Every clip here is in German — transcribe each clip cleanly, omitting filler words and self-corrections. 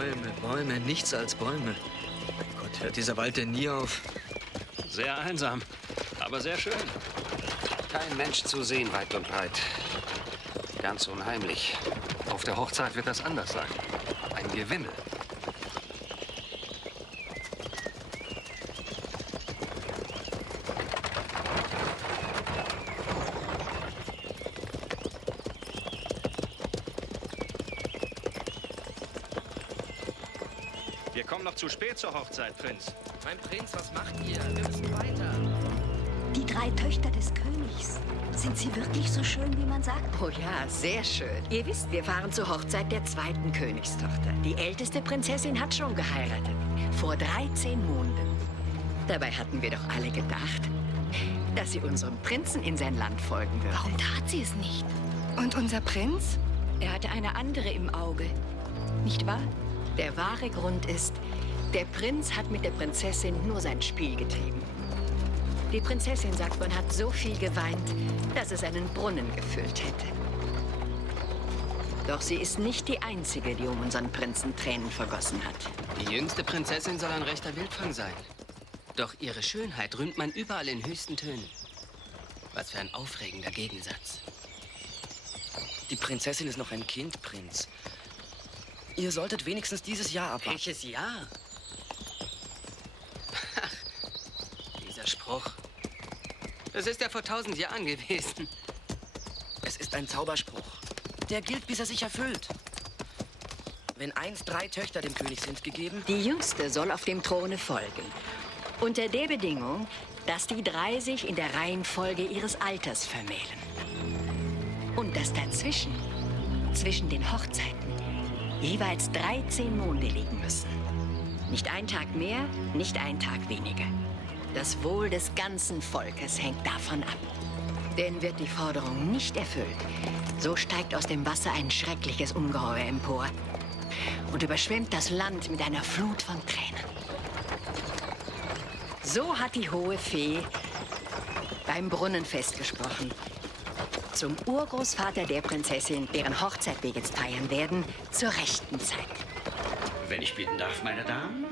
Bäume, Bäume, nichts als Bäume. Gott, hört dieser Wald denn nie auf? Sehr einsam, aber sehr schön. Kein Mensch zu sehen, weit und breit. Ganz unheimlich. Auf der Hochzeit wird das anders sein. Ein Gewimmel. Wir kommen noch zu spät zur Hochzeit, Prinz. Mein Prinz, was macht ihr? Wir müssen weiter. Die 3 Töchter des Königs. Sind sie wirklich so schön, wie man sagt? Oh ja, sehr schön. Ihr wisst, wir fahren zur Hochzeit der 2. Königstochter. Die älteste Prinzessin hat schon geheiratet. Vor 13 Monden. Dabei hatten wir doch alle gedacht, dass sie unserem Prinzen in sein Land folgen würde. Warum tat sie es nicht? Und unser Prinz? Er hatte eine andere im Auge. Nicht wahr? Der wahre Grund ist, der Prinz hat mit der Prinzessin nur sein Spiel getrieben. Die Prinzessin sagt, man hat so viel geweint, dass es einen Brunnen gefüllt hätte. Doch sie ist nicht die Einzige, die um unseren Prinzen Tränen vergossen hat. Die jüngste Prinzessin soll ein rechter Wildfang sein. Doch ihre Schönheit rühmt man überall in höchsten Tönen. Was für ein aufregender Gegensatz. Die Prinzessin ist noch ein Kind, Prinz. Ihr solltet wenigstens dieses Jahr abwarten. Welches Jahr? Ach, dieser Spruch. Das ist ja vor 1000 Jahren gewesen. Es ist ein Zauberspruch. Der gilt, bis er sich erfüllt. Wenn einst 3 Töchter dem König sind gegeben... Die jüngste soll auf dem Throne folgen. Unter der Bedingung, dass die 3 sich in der Reihenfolge ihres Alters vermählen. Und dass dazwischen, zwischen den Hochzeiten, jeweils 13 Monde liegen müssen. Nicht ein Tag mehr, nicht ein Tag weniger. Das Wohl des ganzen Volkes hängt davon ab. Denn wird die Forderung nicht erfüllt, so steigt aus dem Wasser ein schreckliches Ungeheuer empor und überschwemmt das Land mit einer Flut von Tränen. So hat die hohe Fee beim Brunnenfest gesprochen. Zum Urgroßvater der Prinzessin, deren Hochzeit wir jetzt feiern werden, zur rechten Zeit. Wenn ich bitten darf, meine Damen.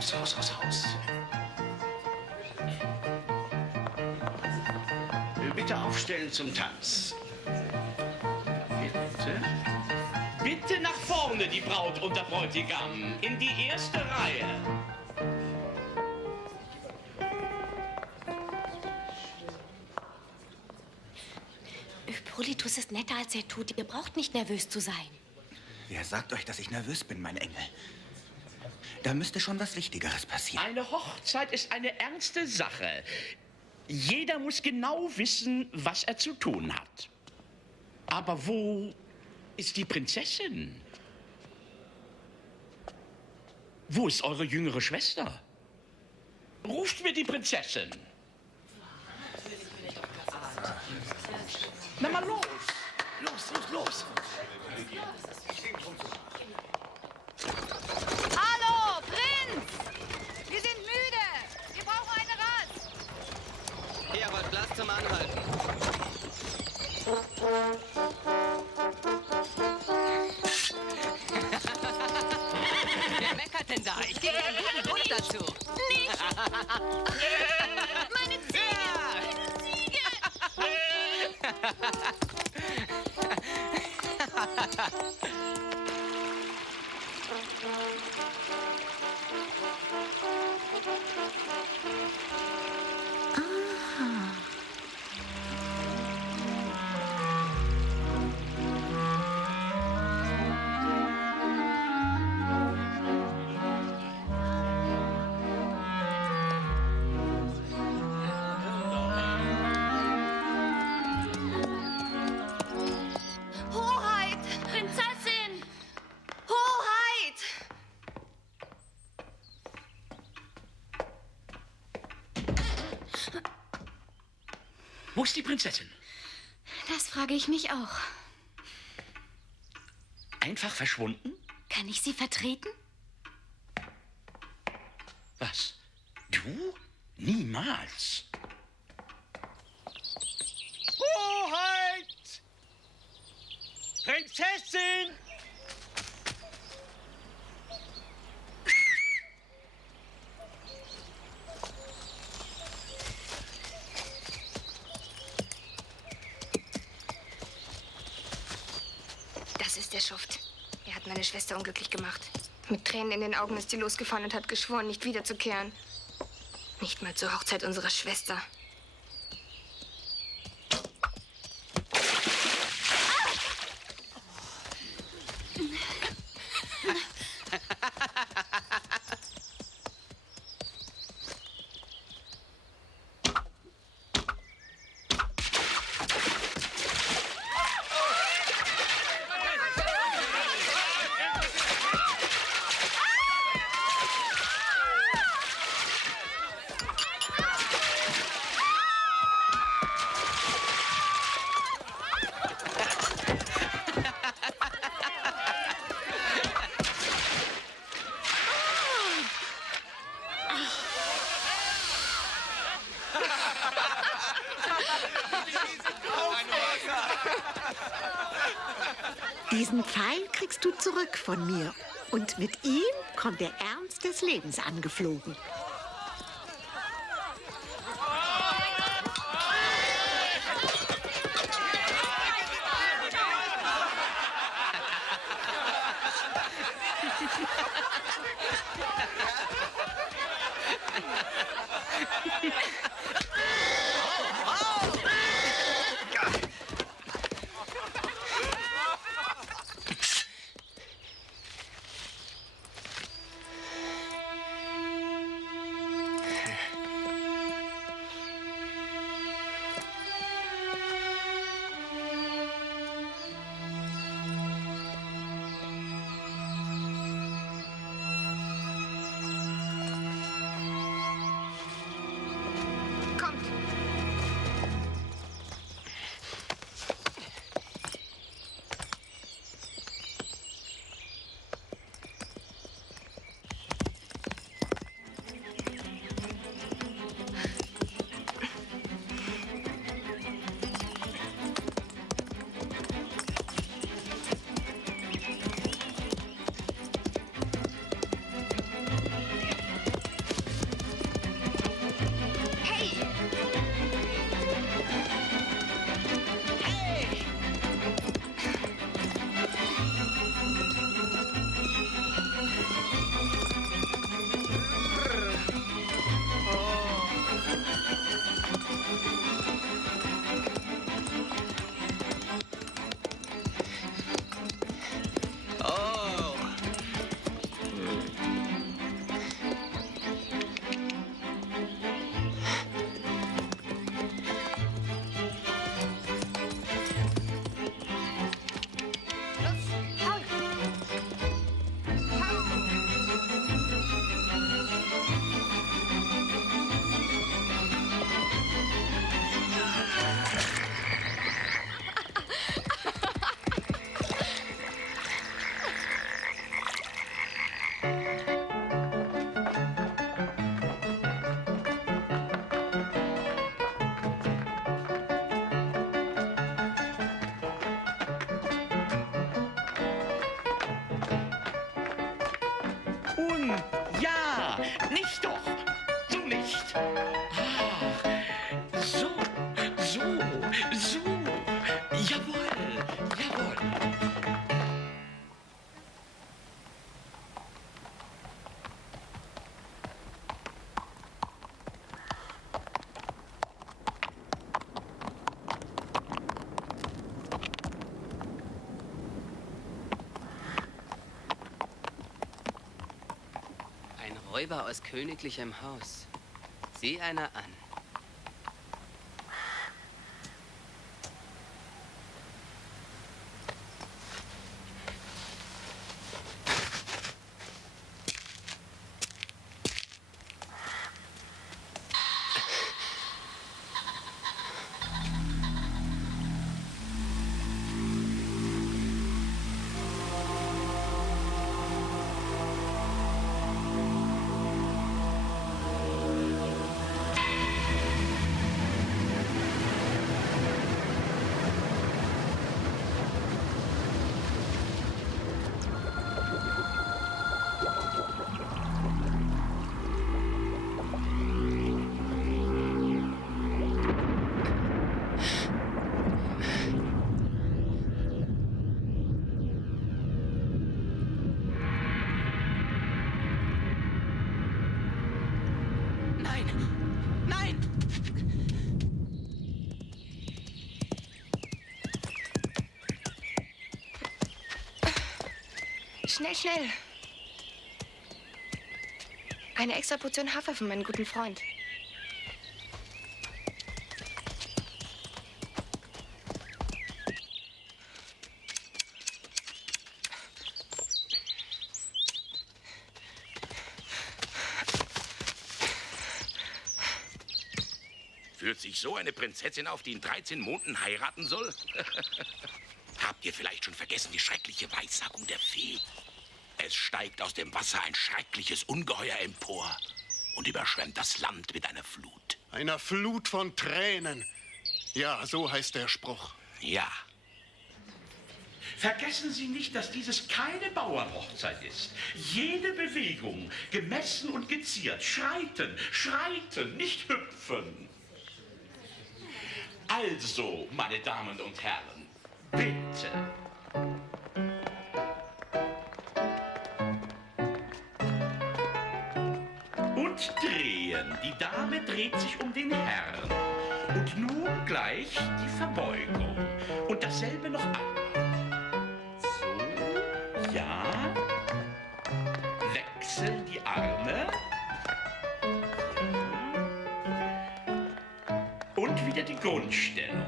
Haus. Bitte aufstellen zum Tanz. Bitte. Bitte nach vorne, die Braut und der Bräutigam. In die erste Reihe. Hippolytus ist netter, als er tut. Ihr braucht nicht nervös zu sein. Wer sagt euch, dass ich nervös bin, mein Engel? Da müsste schon was Wichtigeres passieren. Eine Hochzeit ist eine ernste Sache. Jeder muss genau wissen, was er zu tun hat. Aber wo ist die Prinzessin? Wo ist eure jüngere Schwester? Ruft mir die Prinzessin. Na mal los. Los. Hallo, Prinz! Wir sind müde. Wir brauchen eine Rast. Herold, Platz zum Anhalten. Wer meckert denn da? Ich gebe einen Grund dazu. Nicht! Meine Ziege! Hoheit! Prinzessin! Hoheit! Wo ist die Prinzessin? Das frage ich mich auch. Einfach verschwunden? Kann ich sie vertreten? Was? Du? Niemals. Hoheit! Prinzessin! Das ist der Schuft. Er hat meine Schwester unglücklich gemacht. Mit Tränen in den Augen ist sie losgefahren und hat geschworen, nicht wiederzukehren. Nicht mal zur Hochzeit unserer Schwester. Diesen Pfeil kriegst du zurück von mir. Und mit ihm kommt der Ernst des Lebens angeflogen. Ja, nicht doch. So nicht. Ach, so. Jawohl. Ein Räuber aus königlichem Haus. Sieh einer an. Schnell, schnell. Eine extra Portion Hafer für meinen guten Freund. Fühlt sich so eine Prinzessin auf, die in 13 Monaten heiraten soll? Habt ihr vielleicht schon vergessen die schreckliche Weissagung der Fee? Es steigt aus dem Wasser ein schreckliches Ungeheuer empor und überschwemmt das Land mit einer Flut. Einer Flut von Tränen. Ja, so heißt der Spruch. Ja. Vergessen Sie nicht, dass dieses keine Bauernhochzeit ist. Jede Bewegung gemessen und geziert. Schreiten, schreiten, nicht hüpfen. Also, meine Damen und Herren, bitte. Und drehen. Die Dame dreht sich um den Herrn. Und nun gleich die Verbeugung. Und dasselbe noch einmal. So, ja. Wechseln die Arme. Und wieder die Grundstellung.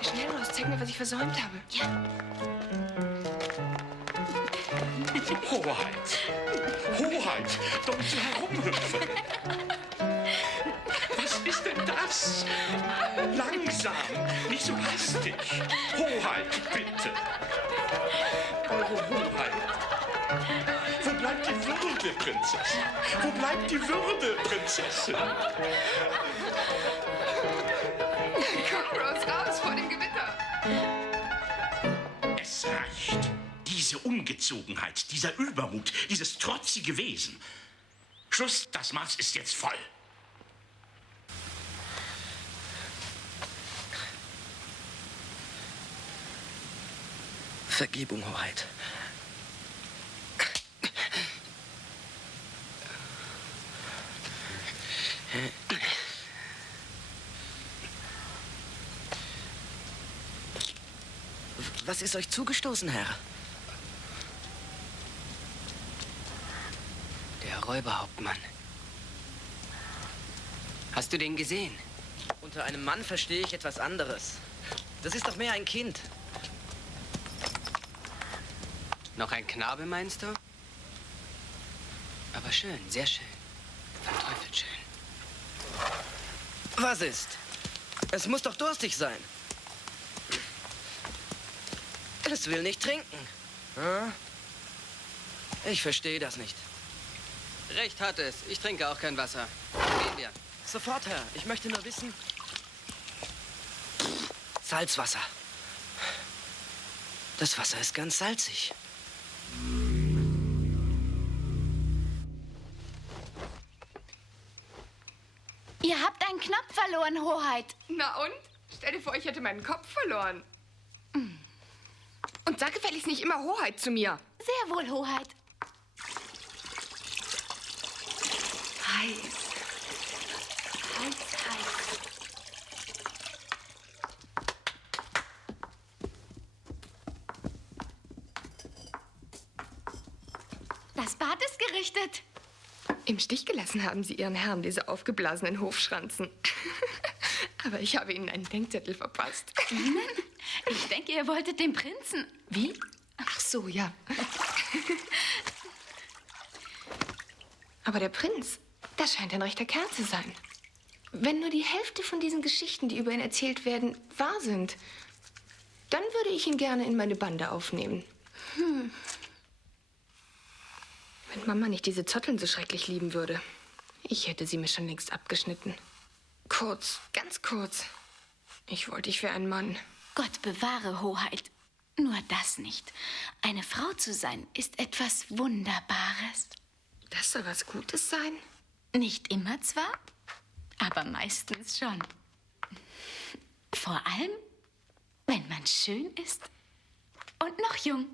Schnell raus, zeig mir, was ich versäumt habe. Ja. Hoheit! Hoheit! Doch nicht so herumhüpfen! Was ist denn das? Langsam, nicht so hastig. Hoheit, bitte. Eure Hoheit. Wo bleibt die Würde, Prinzessin? Wo bleibt die Würde, Prinzessin? Komm, Rose, raus vor dem Gewitter. Es reicht. Diese Ungezogenheit, dieser Übermut, dieses trotzige Wesen. Schluss, das Maß ist jetzt voll. Vergebung, Hoheit. Was ist euch zugestoßen, Herr? Der Räuberhauptmann. Hast du den gesehen? Unter einem Mann verstehe ich etwas anderes. Das ist doch mehr ein Kind. Noch ein Knabe, meinst du? Aber schön, sehr schön. Von Teufel schön. Was ist? Es muss doch durstig sein. Es will nicht trinken. Hm? Ich verstehe das nicht. Recht hat es. Ich trinke auch kein Wasser. Gehen wir. Sofort, Herr. Ich möchte nur wissen... Salzwasser. Das Wasser ist ganz salzig. Ihr habt einen Knopf verloren, Hoheit. Na und? Stell dir vor, ich hätte meinen Kopf verloren. Und sag gefälligst nicht immer Hoheit zu mir. Sehr wohl, Hoheit. Heiß. Heiß, heiß. Das Bad ist gerichtet. Im Stich gelassen haben Sie Ihren Herrn, diese aufgeblasenen Hofschranzen. Aber ich habe Ihnen einen Denkzettel verpasst. Ihnen? Ich denke, ihr wolltet den Prinzen. Wie? Ach so, ja. Aber der Prinz, das scheint ein rechter Kerl zu sein. Wenn nur die Hälfte von diesen Geschichten, die über ihn erzählt werden, wahr sind, dann würde ich ihn gerne in meine Bande aufnehmen. Wenn Mama nicht diese Zotteln so schrecklich lieben würde, ich hätte sie mir schon längst abgeschnitten. Kurz, ganz kurz. Ich wollte, ich wäre ein Mann. Gott bewahre, Hoheit. Nur das nicht. Eine Frau zu sein, ist etwas Wunderbares. Das soll was Gutes sein? Nicht immer zwar, aber meistens schon. Vor allem, wenn man schön ist und noch jung.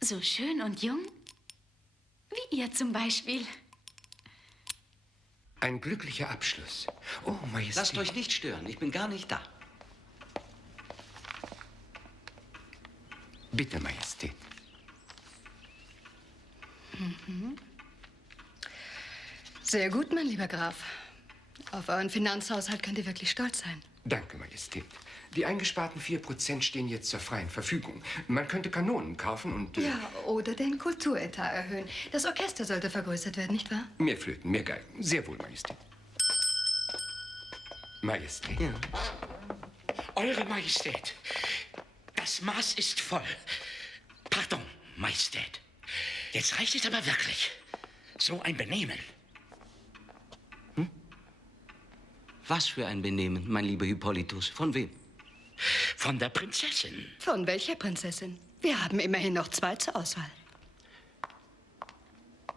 So schön und jung Wie ihr zum Beispiel. Ein glücklicher Abschluss. Oh, Majestät. Lasst euch nicht stören, ich bin gar nicht da. Bitte, Majestät. Mhm. Sehr gut, mein lieber Graf. Auf euren Finanzhaushalt könnt ihr wirklich stolz sein. Danke, Majestät. Die eingesparten 4% stehen jetzt zur freien Verfügung. Man könnte Kanonen kaufen und... Ja, oder den Kulturetat erhöhen. Das Orchester sollte vergrößert werden, nicht wahr? Mehr Flöten, mehr Geigen. Sehr wohl, Majestät. Majestät. Ja. Eure Majestät, das Maß ist voll. Pardon, Majestät. Jetzt reicht es aber wirklich. So ein Benehmen. Was für ein Benehmen, mein lieber Hippolytus? Von wem? Von der Prinzessin. Von welcher Prinzessin? Wir haben immerhin noch 2 zur Auswahl.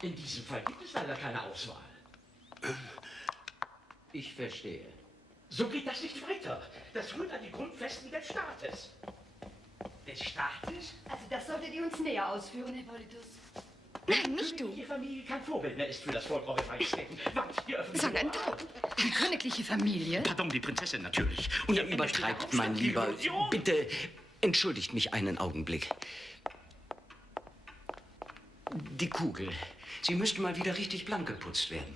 In diesem Fall gibt es leider keine Auswahl. Ich verstehe. So geht das nicht weiter. Das rührt an die Grundfesten des Staates. Des Staates? Also das solltet ihr uns näher ausführen, Hippolytus. Nein, nicht du. Die Familie kein Vorbild mehr ist für das Volk, eure Majestäten. Sondern du. Die königliche Familie? Pardon, die Prinzessin natürlich. Und ihr übertreibt, mein Lieber. Bitte entschuldigt mich einen Augenblick. Die Kugel. Sie müsste mal wieder richtig blank geputzt werden.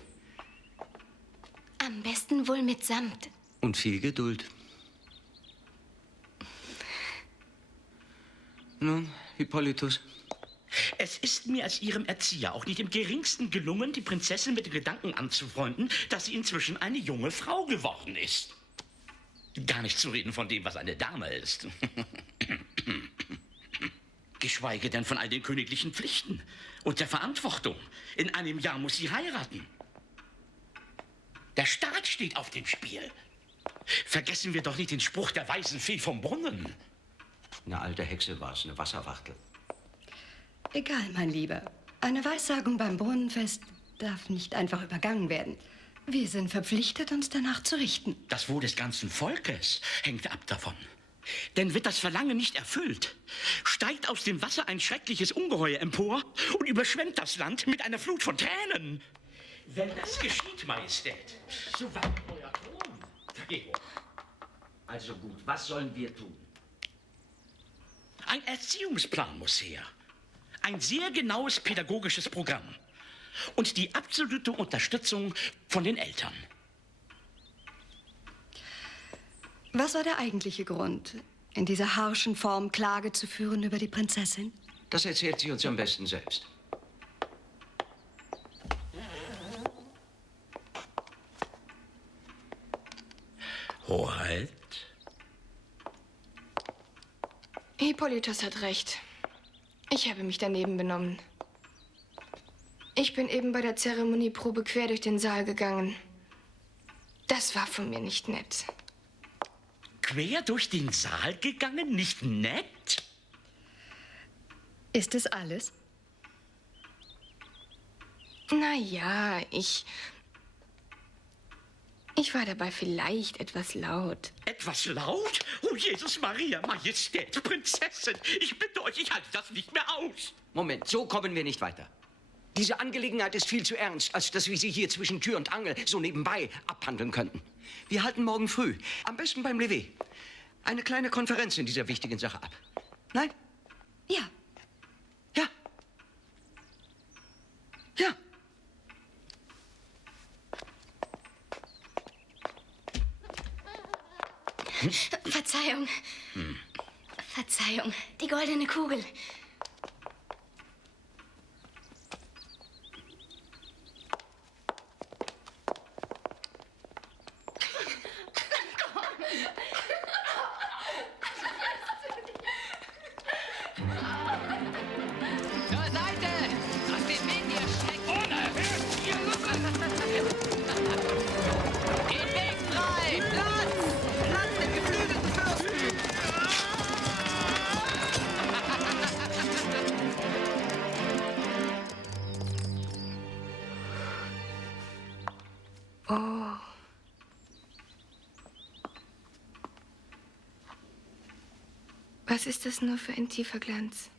Am besten wohl mit Samt. Und viel Geduld. Nun, Hippolytus. Es ist mir als Ihrem Erzieher auch nicht im geringsten gelungen, die Prinzessin mit dem Gedanken anzufreunden, dass sie inzwischen eine junge Frau geworden ist. Gar nicht zu reden von dem, was eine Dame ist. Geschweige denn von all den königlichen Pflichten und der Verantwortung. In einem Jahr muss sie heiraten. Der Staat steht auf dem Spiel. Vergessen wir doch nicht den Spruch der weisen Fee vom Brunnen. Eine alte Hexe war es, eine Wasserwachtel. Egal, mein Lieber. Eine Weissagung beim Brunnenfest darf nicht einfach übergangen werden. Wir sind verpflichtet, uns danach zu richten. Das Wohl des ganzen Volkes hängt ab davon. Denn wird das Verlangen nicht erfüllt, steigt aus dem Wasser ein schreckliches Ungeheuer empor und überschwemmt das Land mit einer Flut von Tränen. Wenn das geschieht, Majestät, so wankt euer Thron. Vergebung. Also gut, was sollen wir tun? Ein Erziehungsplan muss her. Ein sehr genaues pädagogisches Programm. Und die absolute Unterstützung von den Eltern. Was war der eigentliche Grund, in dieser harschen Form Klage zu führen über die Prinzessin? Das erzählt sie uns am besten selbst. Hoheit? Hippolytus hat recht. Ich habe mich daneben benommen. Ich bin eben bei der Zeremonieprobe quer durch den Saal gegangen. Das war von mir nicht nett. Quer durch den Saal gegangen? Nicht nett? Ist es alles? Na ja, ich war dabei vielleicht etwas laut. Etwas laut? Oh, Jesus Maria, Majestät, Prinzessin, ich bitte euch, ich halte das nicht mehr aus. Moment, so kommen wir nicht weiter. Diese Angelegenheit ist viel zu ernst, als dass wir sie hier zwischen Tür und Angel so nebenbei abhandeln könnten. Wir halten morgen früh, am besten beim Lever, eine kleine Konferenz in dieser wichtigen Sache ab. Nein? Ja. Ja. Ja. Verzeihung. Verzeihung. Die goldene Kugel. Zur Seite! Aus dem Weg, ihr Schreck! Den Weg frei! Platz! Platz den geflügelten Fürsten! Oh. Was ist das nur für ein tiefer Glanz?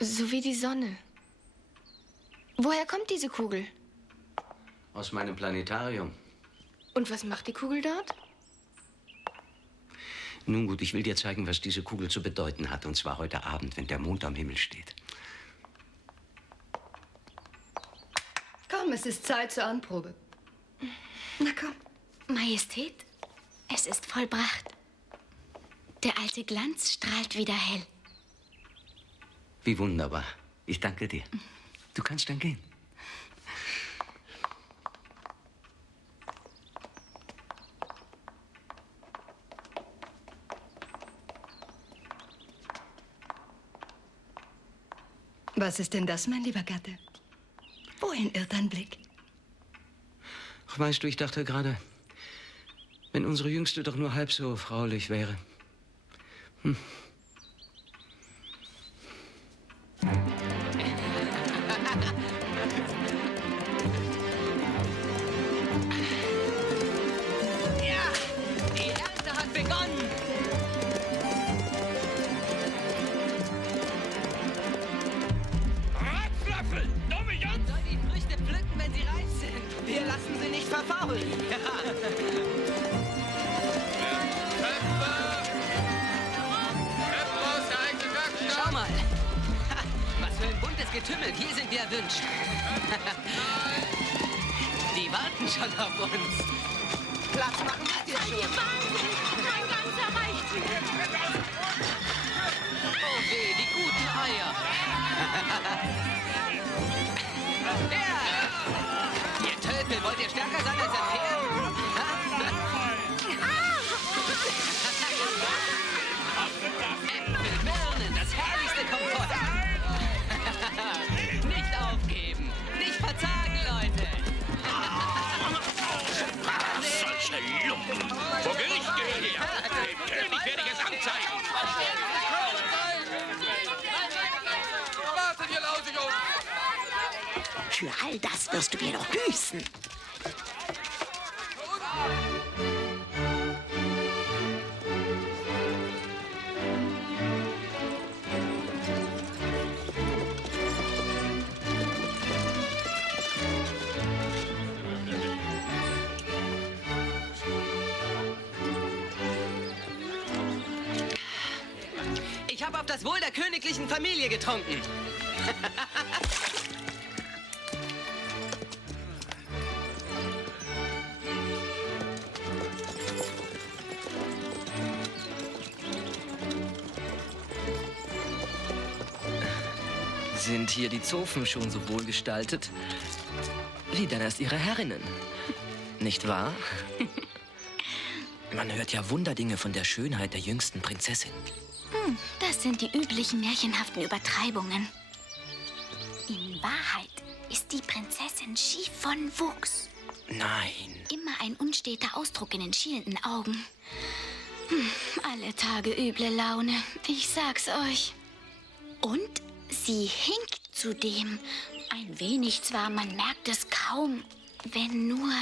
So wie die Sonne. Woher kommt diese Kugel? Aus meinem Planetarium. Und was macht die Kugel dort? Nun gut, ich will dir zeigen, was diese Kugel zu bedeuten hat. Und zwar heute Abend, wenn der Mond am Himmel steht. Komm, es ist Zeit zur Anprobe. Na komm. Majestät, es ist vollbracht. Der alte Glanz strahlt wieder hell. Wie wunderbar. Ich danke dir. Du kannst dann gehen. Was ist denn das, mein lieber Gatte? Wohin irrt dein Blick? Ach, weißt du, ich dachte gerade, wenn unsere Jüngste doch nur halb so fraulich wäre. Hm. Ja, die Ernte hat begonnen. Ratzlöffel, dumme Jungs! Soll die Früchte pflücken, wenn sie reif sind. Wir lassen sie nicht verfaulen. Schau mal. Was für ein buntes Getümmel. Hier sind wir erwünscht. Die warten schon auf uns. Platz machen müsst ihr schon. Mein ganzer Reichtum. Oh weh, die guten Eier. Ja. Ihr Tölpel, wollt ihr stärker sein als ein Pferd? Äpfel, Birnen, das herrlichste Kompott. Nicht aufgeben, nicht verzagen, Leute. Solche Lumpen! Vor Gericht gehört her! Dem König werde ich es anzeigen! Wartet, ihr Lausigung! Für all das wirst du mir noch büßen. Ich habe auf das Wohl der königlichen Familie getrunken. Sind hier die Zofen schon so wohlgestaltet wie dann erst ihre Herrinnen? Nicht wahr? Man hört ja Wunderdinge von der Schönheit der jüngsten Prinzessin. Das sind die üblichen märchenhaften Übertreibungen. In Wahrheit ist die Prinzessin schief von Wuchs. Nein. Immer ein unsteter Ausdruck in den schielenden Augen. Alle Tage üble Laune, ich sag's euch. Und sie hinkt zudem. Ein wenig zwar, man merkt es kaum, wenn nur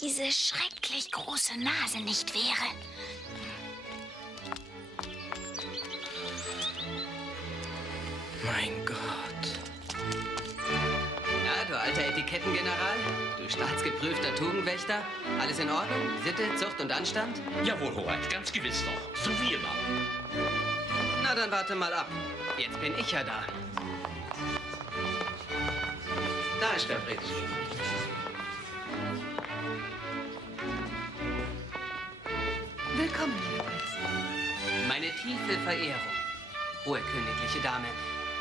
diese schrecklich große Nase nicht wäre. Mein Gott. Ja, du alter Etikettengeneral, du staatsgeprüfter Tugendwächter. Alles in Ordnung? Sitte, Zucht und Anstand? Jawohl, Hoheit, ganz gewiss doch. So wie immer. Na, dann warte mal ab. Jetzt bin ich ja da. Da ist der Prinz. Willkommen, lieber Prinz. Meine tiefe Verehrung, hohe königliche Dame.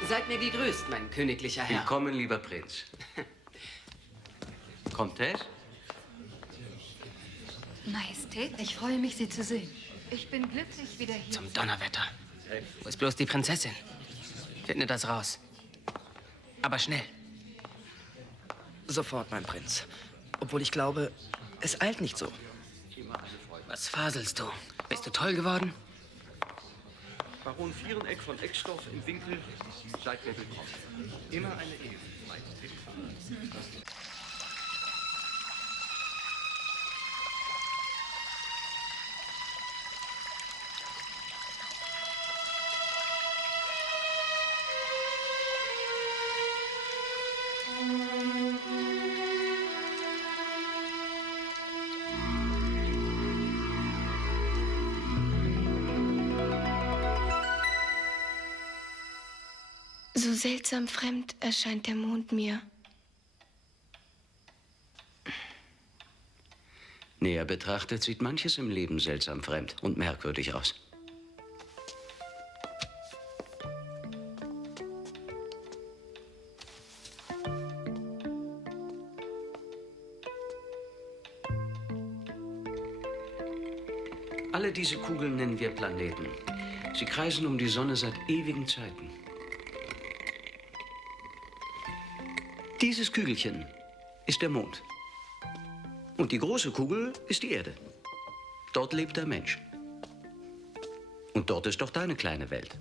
Seid mir gegrüßt, mein königlicher Herr. Willkommen, lieber Prinz. Comtesse? Majestät, ich freue mich, Sie zu sehen. Ich bin glücklich, wieder hier Zum Donnerwetter. Wo ist bloß die Prinzessin? Finde das raus. Aber schnell. Sofort, mein Prinz. Obwohl ich glaube, es eilt nicht so. Was faselst du? Bist du toll geworden? Baron Viereneck von Eckstoff im Winkel. Seid mir willkommen. Immer eine Ehre. So seltsam fremd erscheint der Mond mir. Näher betrachtet sieht manches im Leben seltsam fremd und merkwürdig aus. Alle diese Kugeln nennen wir Planeten. Sie kreisen um die Sonne seit ewigen Zeiten. Dieses Kügelchen ist der Mond. Und die große Kugel ist die Erde. Dort lebt der Mensch. Und dort ist doch deine kleine Welt.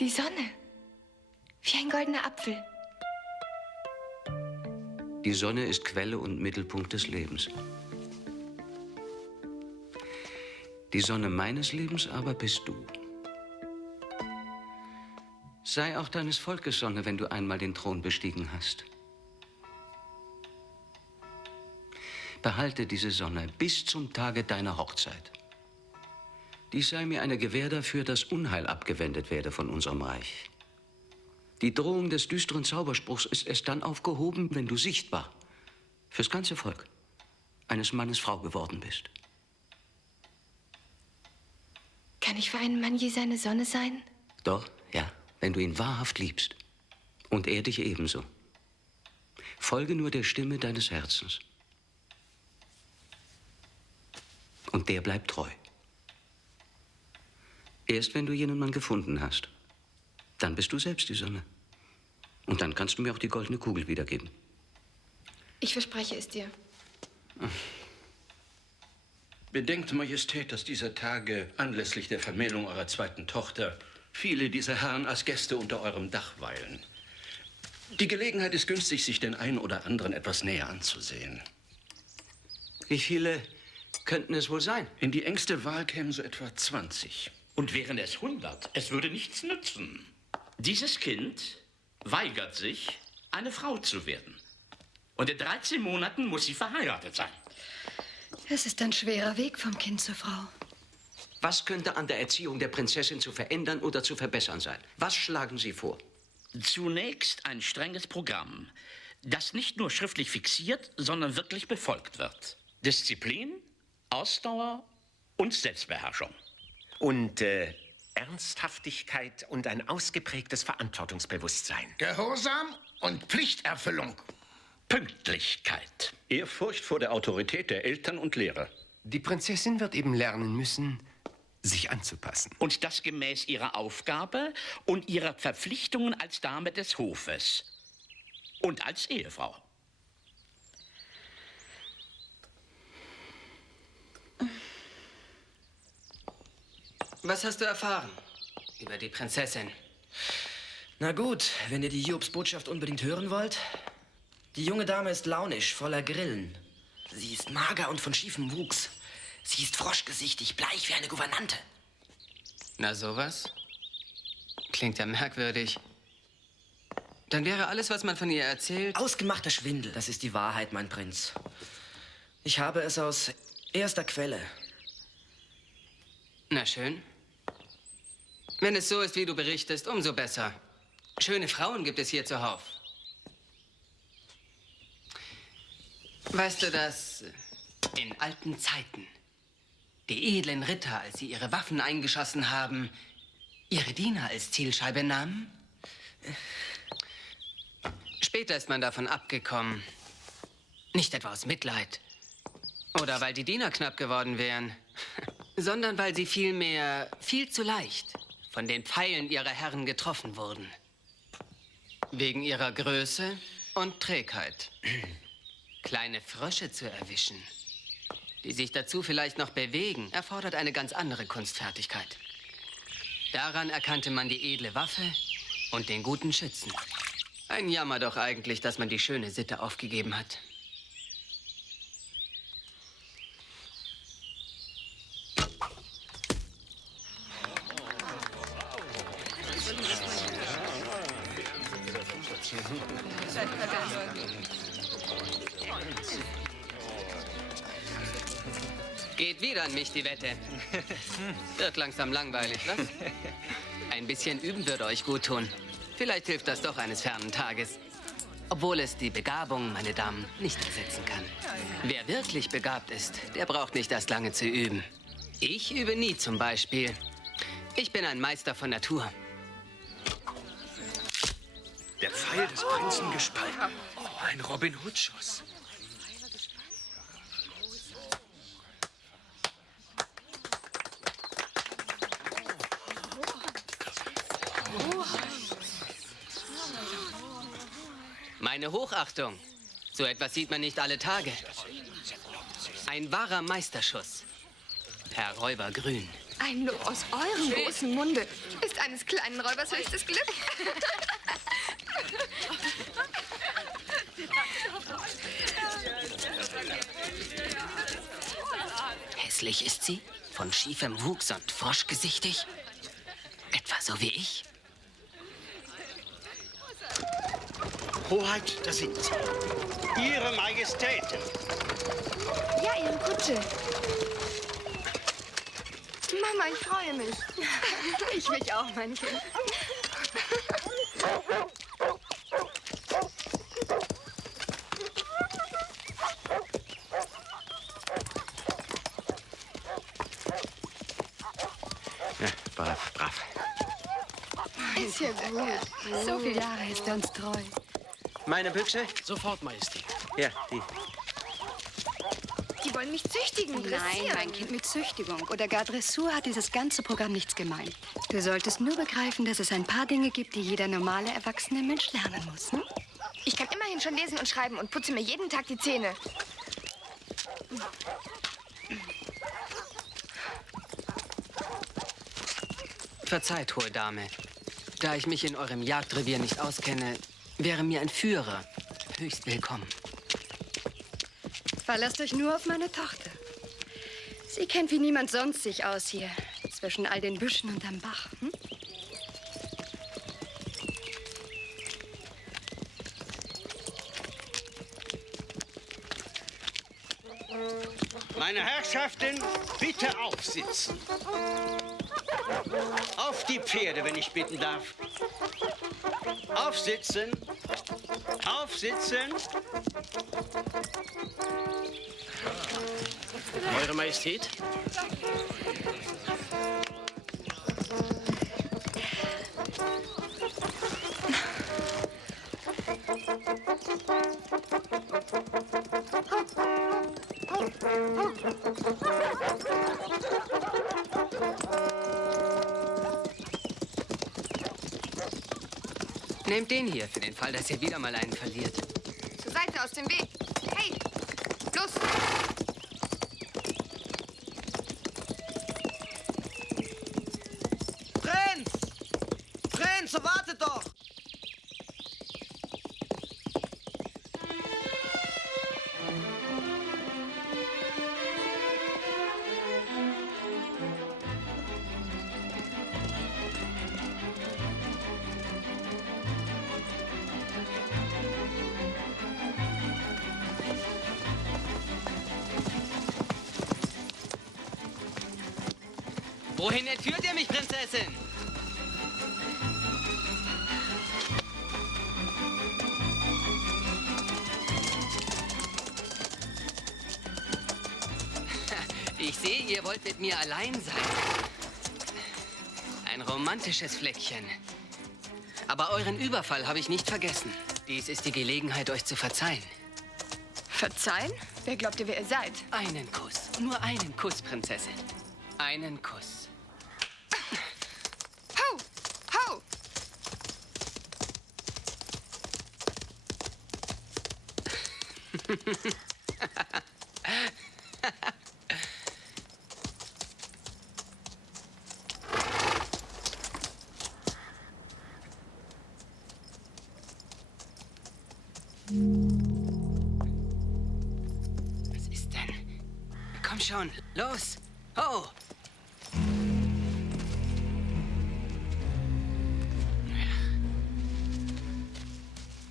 Die Sonne. Wie ein goldener Apfel. Die Sonne ist Quelle und Mittelpunkt des Lebens. Die Sonne meines Lebens aber bist du. Sei auch deines Volkes Sonne, wenn du einmal den Thron bestiegen hast. Behalte diese Sonne bis zum Tage deiner Hochzeit. Dies sei mir eine Gewähr dafür, dass Unheil abgewendet werde von unserem Reich. Die Drohung des düsteren Zauberspruchs ist erst dann aufgehoben, wenn du sichtbar fürs ganze Volk eines Mannes Frau geworden bist. Kann ich für einen Mann je seine Sonne sein? Doch, ja, wenn du ihn wahrhaft liebst. Und er dich ebenso. Folge nur der Stimme deines Herzens. Und der bleibt treu. Erst wenn du jenen Mann gefunden hast, dann bist du selbst die Sonne. Und dann kannst du mir auch die goldene Kugel wiedergeben. Ich verspreche es dir. Bedenkt, Majestät, dass dieser Tage anlässlich der Vermählung eurer zweiten Tochter viele dieser Herren als Gäste unter eurem Dach weilen. Die Gelegenheit ist günstig, sich den einen oder anderen etwas näher anzusehen. Wie viele könnten es wohl sein? In die engste Wahl kämen so etwa 20. Und wären es 100, es würde nichts nützen. Dieses Kind weigert sich, eine Frau zu werden. Und in 13 Monaten muss sie verheiratet sein. Es ist ein schwerer Weg vom Kind zur Frau. Was könnte an der Erziehung der Prinzessin zu verändern oder zu verbessern sein? Was schlagen Sie vor? Zunächst ein strenges Programm, das nicht nur schriftlich fixiert, sondern wirklich befolgt wird. Disziplin, Ausdauer und Selbstbeherrschung. Und Ernsthaftigkeit und ein ausgeprägtes Verantwortungsbewusstsein. Gehorsam und Pflichterfüllung. Pünktlichkeit. Ehrfurcht vor der Autorität der Eltern und Lehrer. Die Prinzessin wird eben lernen müssen, sich anzupassen. Und das gemäß ihrer Aufgabe und ihrer Verpflichtungen als Dame des Hofes. Und als Ehefrau. Was hast du erfahren über die Prinzessin? Na gut, wenn ihr die Hiobs Botschaft unbedingt hören wollt. Die junge Dame ist launisch, voller Grillen. Sie ist mager und von schiefem Wuchs. Sie ist froschgesichtig, bleich wie eine Gouvernante. Na sowas? Klingt ja merkwürdig. Dann wäre alles, was man von ihr erzählt... Ausgemachter Schwindel, das ist die Wahrheit, mein Prinz. Ich habe es aus erster Quelle. Na schön. Wenn es so ist, wie du berichtest, umso besser. Schöne Frauen gibt es hier zuhauf. Weißt du, dass in alten Zeiten die edlen Ritter, als sie ihre Waffen eingeschossen haben, ihre Diener als Zielscheibe nahmen? Später ist man davon abgekommen. Nicht etwa aus Mitleid. Oder weil die Diener knapp geworden wären. Sondern weil sie vielmehr viel zu leicht von den Pfeilen ihrer Herren getroffen wurden. Wegen ihrer Größe und Trägheit. Kleine Frösche zu erwischen, die sich dazu vielleicht noch bewegen, erfordert eine ganz andere Kunstfertigkeit. Daran erkannte man die edle Waffe und den guten Schützen. Ein Jammer doch eigentlich, dass man die schöne Sitte aufgegeben hat. Geht wieder an mich die Wette. Wird langsam langweilig, was? Ein bisschen üben würde euch gut tun. Vielleicht hilft das doch eines fernen Tages. Obwohl es die Begabung, meine Damen, nicht ersetzen kann. Wer wirklich begabt ist, der braucht nicht erst lange zu üben. Ich übe nie zum Beispiel. Ich bin ein Meister von Natur. Der Pfeil des Prinzen gespalten. Oh, ein Robin Hood-Schuss. Meine Hochachtung. So etwas sieht man nicht alle Tage. Ein wahrer Meisterschuss. Herr Räuber Grün. Ein Lob aus eurem großen Munde ist eines kleinen Räubers höchstes Glück. Hässlich ist sie, von schiefem Wuchs und froschgesichtig. Etwa so wie ich. Hoheit, da sind sie. Ihre Majestäten. Ja, Ihre Kutsche. Mama, ich freue mich. Ich mich auch, mein Kind. Ja, brav, brav. Ist ja gut. So viele Jahre ist er uns treu. Meine Büchse? Sofort, Majestät. Ja, die. Die wollen mich züchtigen, Nein, dressieren. mein Kind, mit Züchtigung oder gar Dressur hat dieses ganze Programm nichts gemeint. Du solltest nur begreifen, dass es ein paar Dinge gibt, die jeder normale, erwachsene Mensch lernen muss. Hm? Ich kann immerhin schon lesen und schreiben und putze mir jeden Tag die Zähne. Verzeiht, hohe Dame. Da ich mich in eurem Jagdrevier nicht auskenne, wäre mir ein Führer höchst willkommen. Verlasst euch nur auf meine Tochter. Sie kennt wie niemand sonst sich aus hier, zwischen all den Büschen und am Bach. Hm? Meine Herrschaften, bitte aufsitzen. Auf die Pferde, wenn ich bitten darf. Aufsitzen. Aufsitzen. Eure Majestät? Nehmt den hier für den Fall, dass ihr wieder mal einen verliert. Zur Seite, aus dem Weg. Hey, los! Prinz! Prinz, wartet doch! Wohin entführt ihr mich, Prinzessin? Ich sehe, ihr wollt mit mir allein sein. Ein romantisches Fleckchen. Aber euren Überfall habe ich nicht vergessen. Dies ist die Gelegenheit, euch zu verzeihen. Verzeihen? Wer glaubt ihr, wer ihr seid? Einen Kuss. Nur einen Kuss, Prinzessin. Einen Kuss. Ho! Ho! Was ist denn? Komm schon, los! Oh!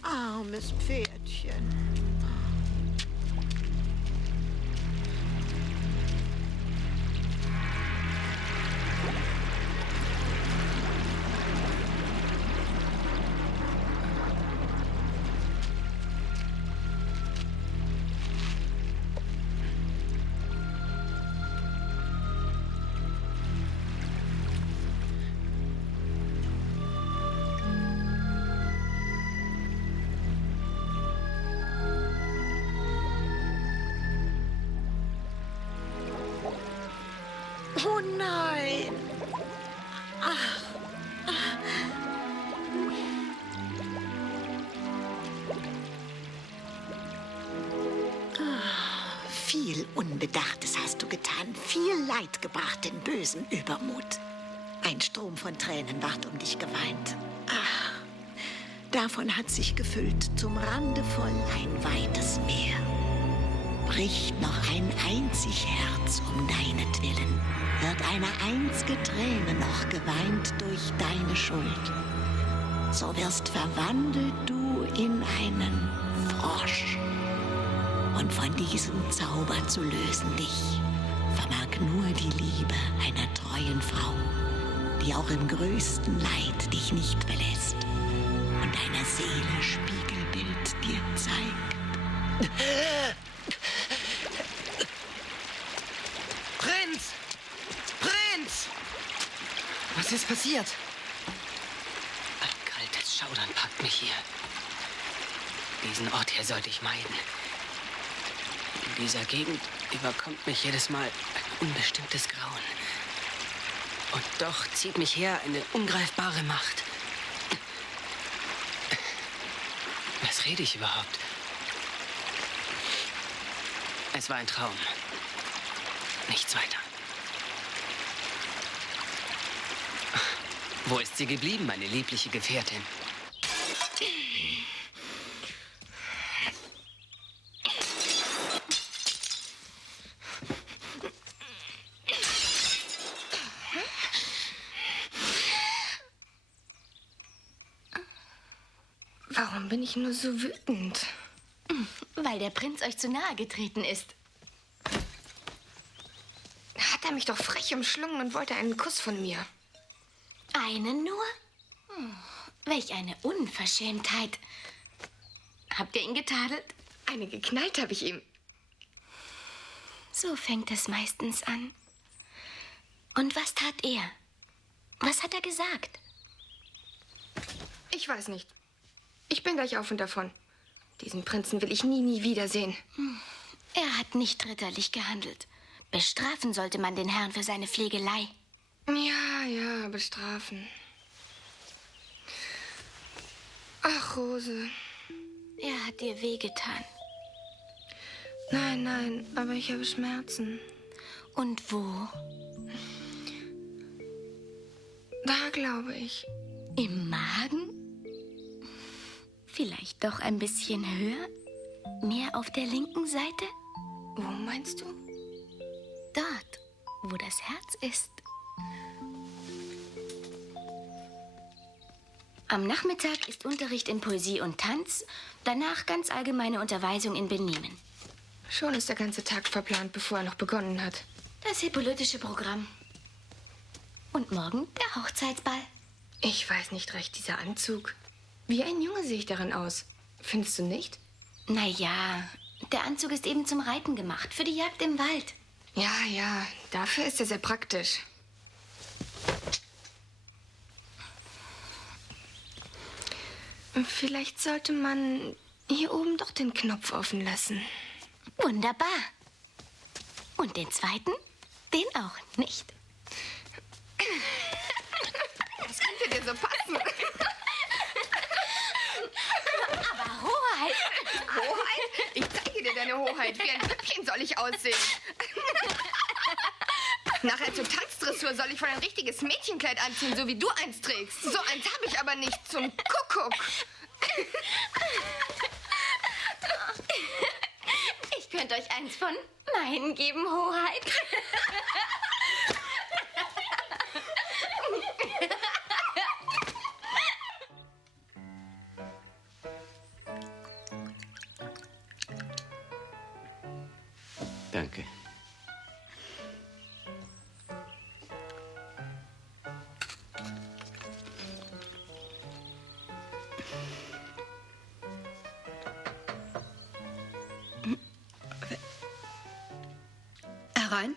Armes Pferdchen. Oh nein. Viel Unbedachtes hast du getan, viel Leid gebracht, den bösen Übermut. Ein Strom von Tränen ward um dich geweint. Ach, davon hat sich gefüllt zum Rande voll ein weites Meer. Bricht noch ein einzig Herz um deinetwillen, wird eine einzige Träne noch geweint durch deine Schuld. So wirst verwandelt du in einen Frosch. Und von diesem Zauber zu lösen dich, vermag nur die Liebe einer treuen Frau, die auch im größten Leid dich nicht verlässt und deiner Seele Spiegelbild dir zeigt. Prinz! Prinz! Was ist passiert? Ein kaltes Schaudern packt mich hier. Diesen Ort hier sollte ich meiden. In dieser Gegend überkommt mich jedes Mal ein unbestimmtes Grauen. Und doch zieht mich her eine ungreifbare Macht. Was rede ich überhaupt? Es war ein Traum. Nichts weiter. Wo ist sie geblieben, meine liebliche Gefährtin? Warum bin ich nur so wütend? Weil der Prinz euch zu nahe getreten ist. Hat er mich doch frech umschlungen und wollte einen Kuss von mir. Einen nur? Welch eine Unverschämtheit. Habt ihr ihn getadelt? Eine geknallt habe ich ihm. So fängt es meistens an. Und was tat er? Was hat er gesagt? Ich weiß nicht. Ich bin gleich auf und davon. Diesen Prinzen will ich nie wiedersehen. Er hat nicht ritterlich gehandelt. Bestrafen sollte man den Herrn für seine Pflegelei. Ja, bestrafen. Ach, Rose. Er hat dir wehgetan. Nein, aber ich habe Schmerzen. Und wo? Da, glaube ich. Im Magen? Vielleicht doch ein bisschen höher? Mehr auf der linken Seite? Wo meinst du? Dort, wo das Herz ist. Am Nachmittag ist Unterricht in Poesie und Tanz, danach ganz allgemeine Unterweisung in Benehmen. Schon ist der ganze Tag verplant, bevor er noch begonnen hat. Das hippolytische Programm. Und morgen der Hochzeitsball. Ich weiß nicht recht, dieser Anzug. Wie ein Junge sehe ich darin aus. Findest du nicht? Na ja, der Anzug ist eben zum Reiten gemacht, für die Jagd im Wald. Ja, dafür ist er sehr praktisch. Vielleicht sollte man hier oben doch den Knopf offen lassen. Wunderbar. Und den zweiten? Den auch nicht. Das könnte dir so passen. Aber Hoheit! Hoheit? Ich zeige dir deine Hoheit. Wie ein Püppchen soll ich aussehen. Nachher zur Tanzdressur soll ich wohl ein richtiges Mädchenkleid anziehen, so wie du eins trägst. So eins habe ich aber nicht, zum Kuckuck. Ich könnte euch eins von meinen geben, Hoheit. Danke. Herein.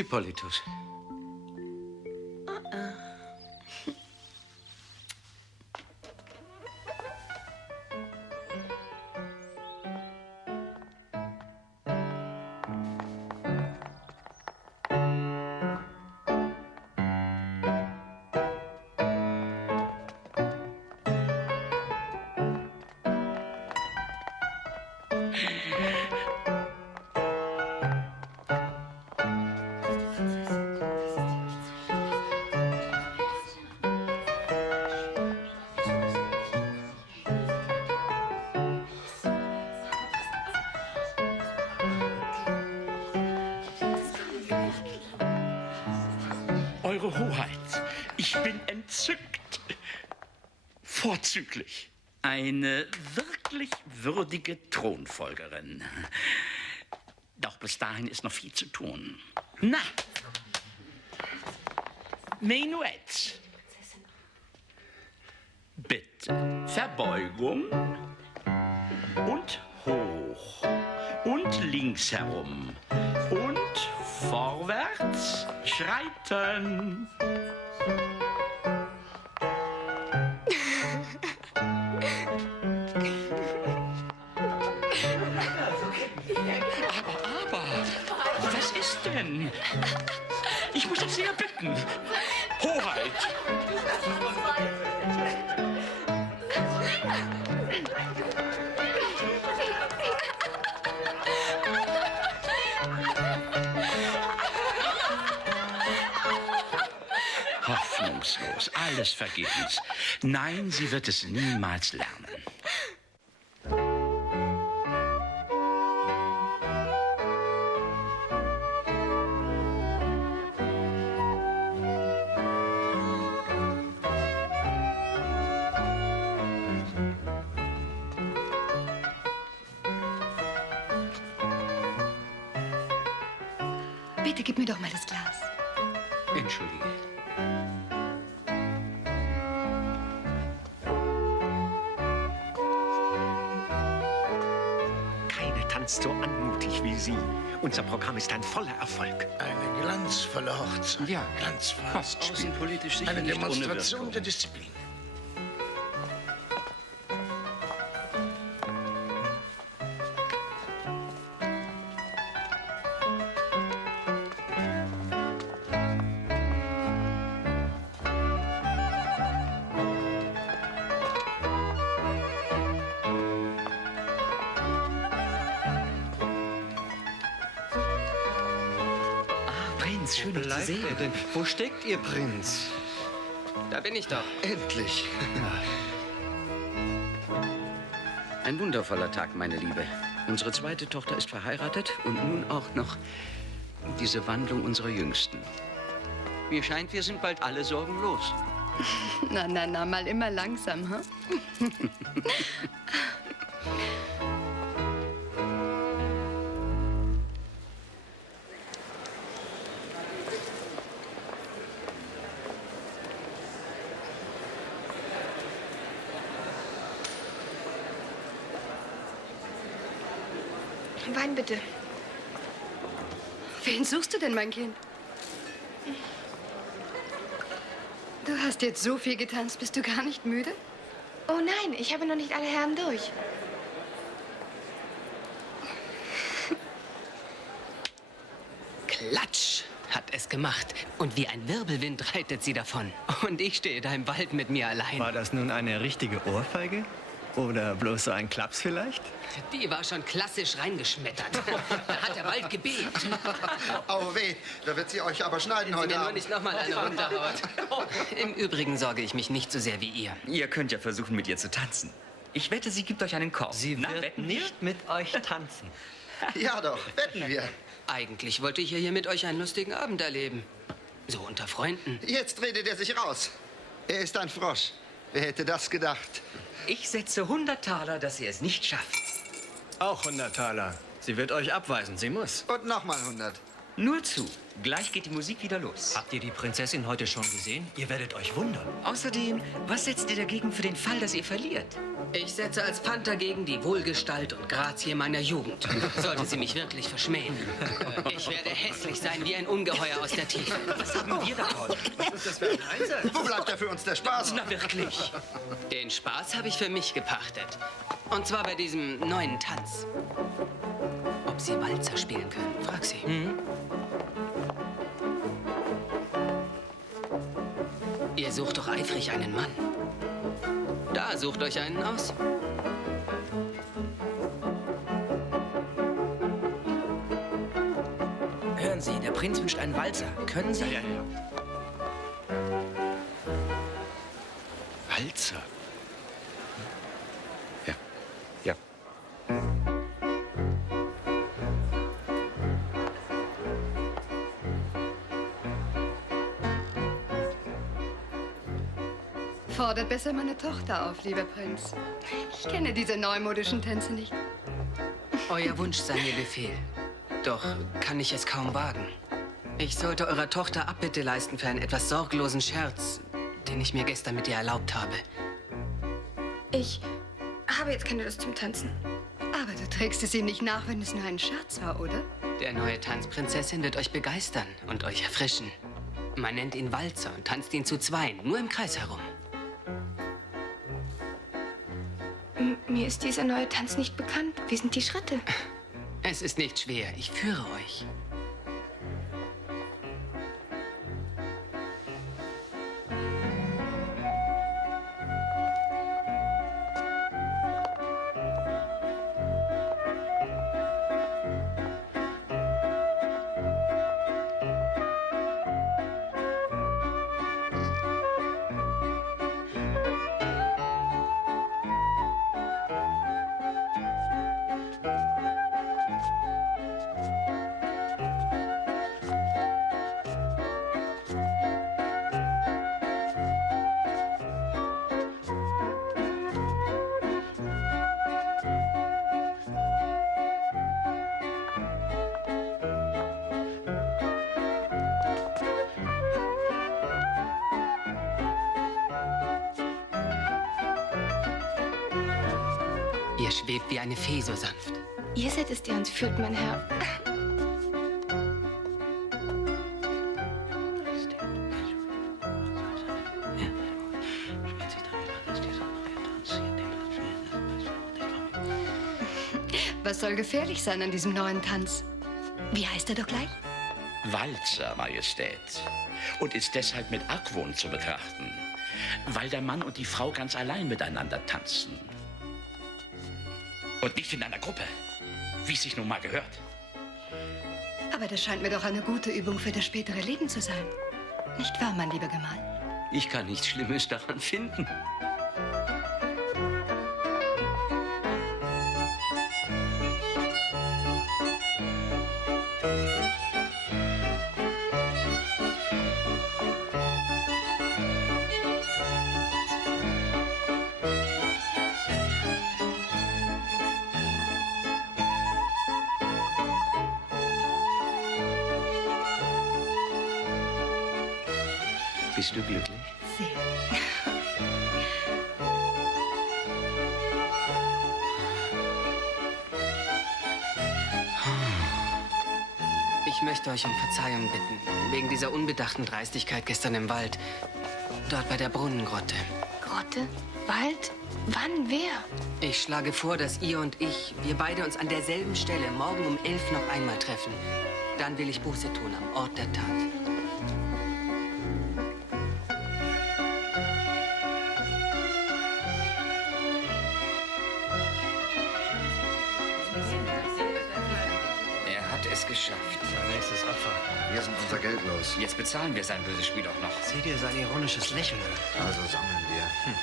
Hippolytus. Eure Hoheit, ich bin entzückt. Vorzüglich. Eine wirklich würdige Thronfolgerin. Doch bis dahin ist noch viel zu tun. Na, Menuett. Bitte, Verbeugung und hoch und links herum und vorwärts schreiten. Aber, was ist denn? Ich muss das sehr bitten. Hoheit. Hoffnungslos, alles vergebens. Nein, sie wird es niemals lernen. Bitte gib mir doch mal das Glas. Entschuldige. Keine tanzt so anmutig wie Sie. Unser Programm ist ein voller Erfolg. Eine glanzvolle Hochzeit. Ja, glanzvoll. außenpolitisch sicher Eine nicht ohne Demonstration Wirkung. der Disziplin. Prinz, schön, dich zu sehen. Denn wo steckt ihr, Prinz? Da bin ich doch. Endlich. Ein wundervoller Tag, meine Liebe. Unsere zweite Tochter ist verheiratet und nun auch noch diese Wandlung unserer Jüngsten. Mir scheint, wir sind bald alle Sorgen los. Na, na, na, mal immer langsam, hm? Wein bitte. Wen suchst du denn, mein Kind? Du hast jetzt so viel getanzt, bist du gar nicht müde? Oh nein, ich habe noch nicht alle Herren durch. Klatsch hat es gemacht. Und wie ein Wirbelwind reitet sie davon. Und ich stehe da im Wald mit mir allein. War das nun eine richtige Ohrfeige? Oder bloß so ein Klaps vielleicht? Die war schon klassisch reingeschmettert. Da hat der Wald gebebt. Oh weh, da wird sie euch aber schneiden Wenn sie heute mir nur Abend. nicht noch mal eine runterhaut. Im Übrigen sorge ich mich nicht so sehr wie ihr. Ihr könnt ja versuchen, mit ihr zu tanzen. Ich wette, sie gibt euch einen Korb. Sie wird nicht mit euch tanzen. Ja doch, wetten wir. Eigentlich wollte ich ja hier mit euch einen lustigen Abend erleben. So unter Freunden. Jetzt redet er sich raus. Er ist ein Frosch. Wer hätte das gedacht? Ich setze 100 Taler, dass sie es nicht schafft. Auch 100 Taler. Sie wird euch abweisen, sie muss. Und nochmal 100. Nur zu. Gleich geht die Musik wieder los. Habt ihr die Prinzessin heute schon gesehen? Ihr werdet euch wundern. Außerdem, was setzt ihr dagegen für den Fall, dass ihr verliert? Ich setze als Pfand dagegen die Wohlgestalt und Grazie meiner Jugend. Sollte sie mich wirklich verschmähen. Ich werde hässlich sein wie ein Ungeheuer aus der Tiefe. Was haben wir davon? Was ist das für ein Einsatz? Wo bleibt da für uns der Spaß? Na wirklich. Den Spaß habe ich für mich gepachtet. Und zwar bei diesem neuen Tanz. Ob Sie Walzer spielen können, frag sie. Ihr sucht doch eifrig einen Mann. Da, sucht euch einen aus. Hören Sie, der Prinz wünscht einen Walzer. Können Sie? Ja. Walzer? Ja. Ja. Fordert besser meine Tochter auf, lieber Prinz. Ich kenne diese neumodischen Tänze nicht. Euer Wunsch sei mir Befehl. Doch kann ich es kaum wagen. Ich sollte eurer Tochter Abbitte leisten für einen etwas sorglosen Scherz, den ich mir gestern mit ihr erlaubt habe. Ich habe jetzt keine Lust zum Tanzen. Aber du trägst es ihm nicht nach, wenn es nur ein Scherz war, oder? Der neue Tanzprinzessin wird euch begeistern und euch erfrischen. Man nennt ihn Walzer und tanzt ihn zu zweien, nur im Kreis herum. Mir ist dieser neue Tanz nicht bekannt. Wie sind die Schritte? Es ist nicht schwer. Ich führe euch. Ihr schwebt wie eine Fee so sanft. Ihr seid es, der uns führt, mein Herr. Was soll gefährlich sein an diesem neuen Tanz? Wie heißt er doch gleich? Walzer, Majestät. Und ist deshalb mit Argwohn zu betrachten, weil der Mann und die Frau ganz allein miteinander tanzen. Und nicht in einer Gruppe, wie es sich nun mal gehört. Aber das scheint mir doch eine gute Übung für das spätere Leben zu sein. Nicht wahr, mein lieber Gemahl? Ich kann nichts Schlimmes daran finden. Bist du glücklich? Sehr. Ich möchte euch um Verzeihung bitten, wegen dieser unbedachten Dreistigkeit gestern im Wald. Dort bei der Brunnengrotte. Grotte? Wald? Wann? Wer? Ich schlage vor, dass ihr und ich, wir beide uns an derselben Stelle morgen um 11 noch einmal treffen. Dann will ich Buße tun am Ort der Tat. Er hat es geschafft. Sein nächstes Opfer. Wir sind unser Geld los. Jetzt bezahlen wir sein böses Spiel auch noch. Seht ihr sein ironisches Lächeln? Also sammeln wir.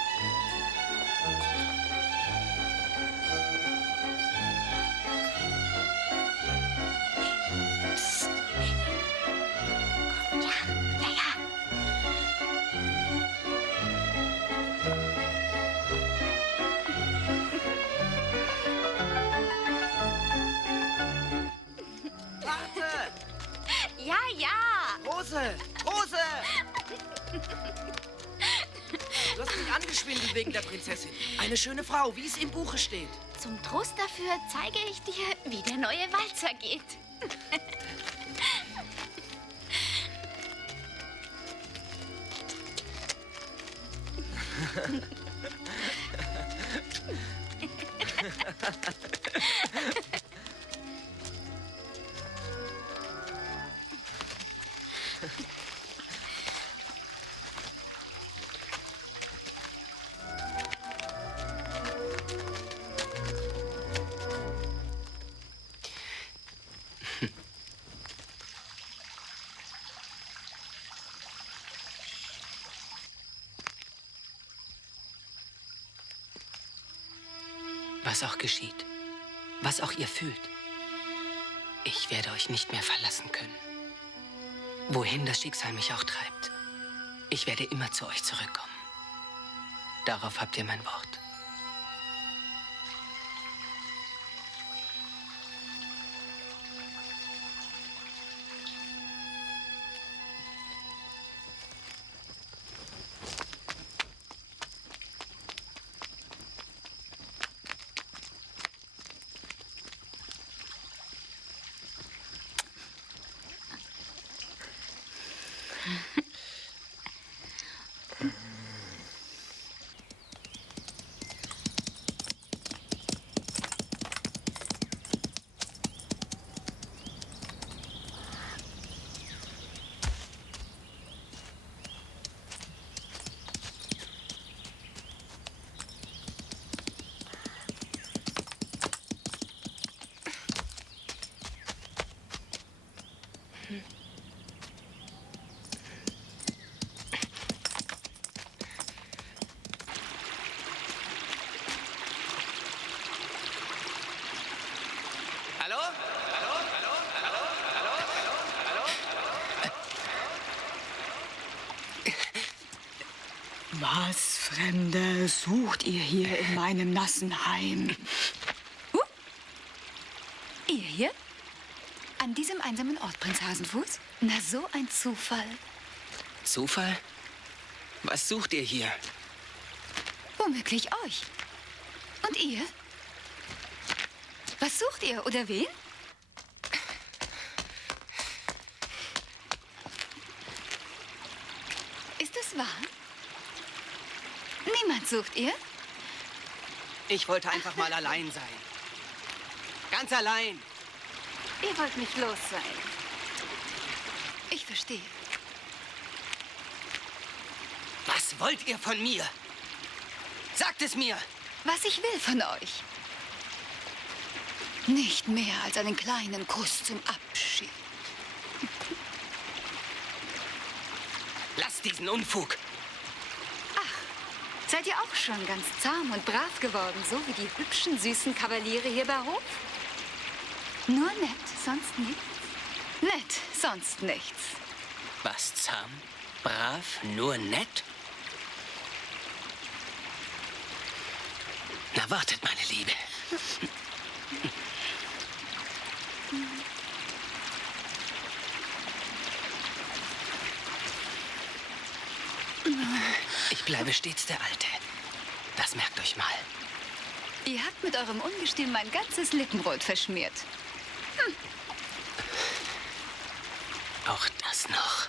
ja. Rose! Rose! Du hast mich angeschwindelt wegen der Prinzessin. Eine schöne Frau, wie es im Buche steht. Zum Trost dafür zeige ich dir, wie der neue Walzer geht. Was auch geschieht, was auch ihr fühlt, ich werde euch nicht mehr verlassen können. Wohin das Schicksal mich auch treibt, ich werde immer zu euch zurückkommen. Darauf habt ihr mein Wort. Was, Fremde, sucht ihr hier in meinem nassen Heim? Ihr hier? An diesem einsamen Ort, Prinz Hasenfuß? Na, so ein Zufall. Zufall? Was sucht ihr hier? Womöglich euch. Und ihr? Was sucht ihr oder wen? Ist es wahr? Niemand sucht ihr? Ich wollte einfach mal allein sein. Ganz allein. Ihr wollt mich los sein. Ich verstehe. Was wollt ihr von mir? Sagt es mir! Was ich will von euch. Nicht mehr als einen kleinen Kuss zum Abschied. Lasst diesen Unfug! Seid ihr auch schon ganz zahm und brav geworden, so wie die hübschen, süßen Kavaliere hier bei Hof? Nur nett, sonst nichts? Nett, sonst nichts. Was zahm, brav, nur nett? Na, wartet, meine Liebe. Ich bleibe stets der Alte. Das merkt euch mal. Ihr habt mit eurem Ungestüm mein ganzes Lippenrot verschmiert. Auch das noch.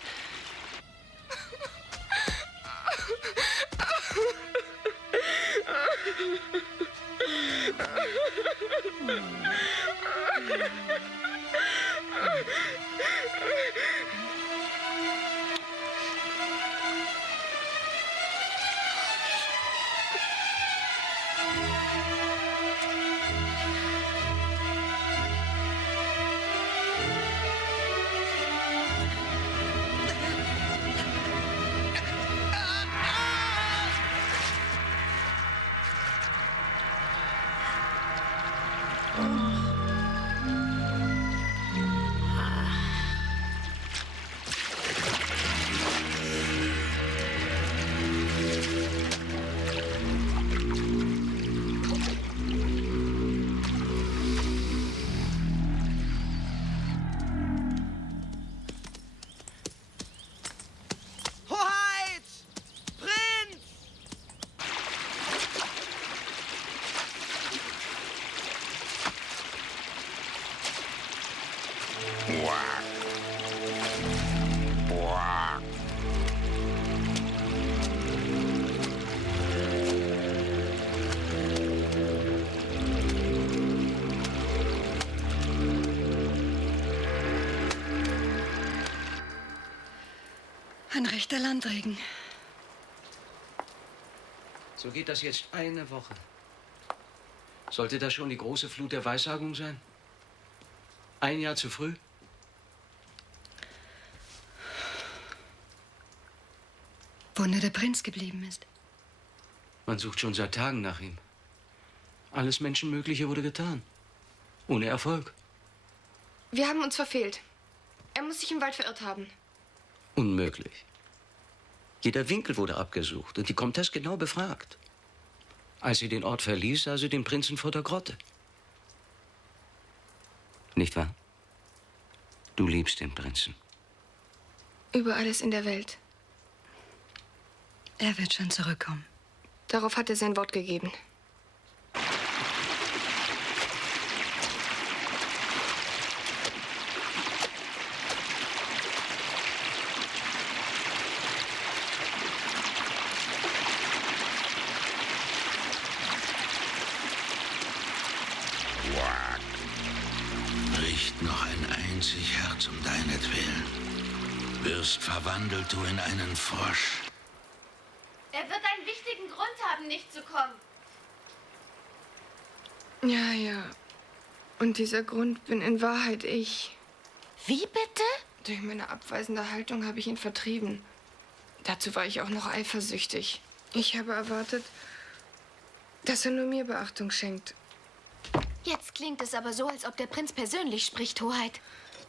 Ein rechter Landregen. So geht das jetzt eine Woche. Sollte das schon die große Flut der Weissagung sein? Ein Jahr zu früh? Wo nur der Prinz geblieben ist. Man sucht schon seit Tagen nach ihm. Alles Menschenmögliche wurde getan. Ohne Erfolg. Wir haben uns verfehlt. Er muss sich im Wald verirrt haben. Unmöglich. Jeder Winkel wurde abgesucht und die Komtesse genau befragt. Als sie den Ort verließ, sah sie den Prinzen vor der Grotte. Nicht wahr? Du liebst den Prinzen. Über alles in der Welt. Er wird schon zurückkommen. Darauf hat er sein Wort gegeben. Bricht noch ein einzig Herz um deinetwillen. Wirst verwandelt du in einen Frosch. Er wird einen wichtigen Grund haben, nicht zu kommen. Ja, ja. Und dieser Grund bin in Wahrheit ich. Wie bitte? Durch meine abweisende Haltung habe ich ihn vertrieben. Dazu war ich auch noch eifersüchtig. Ich habe erwartet, dass er nur mir Beachtung schenkt. Jetzt klingt es aber so, als ob der Prinz persönlich spricht, Hoheit.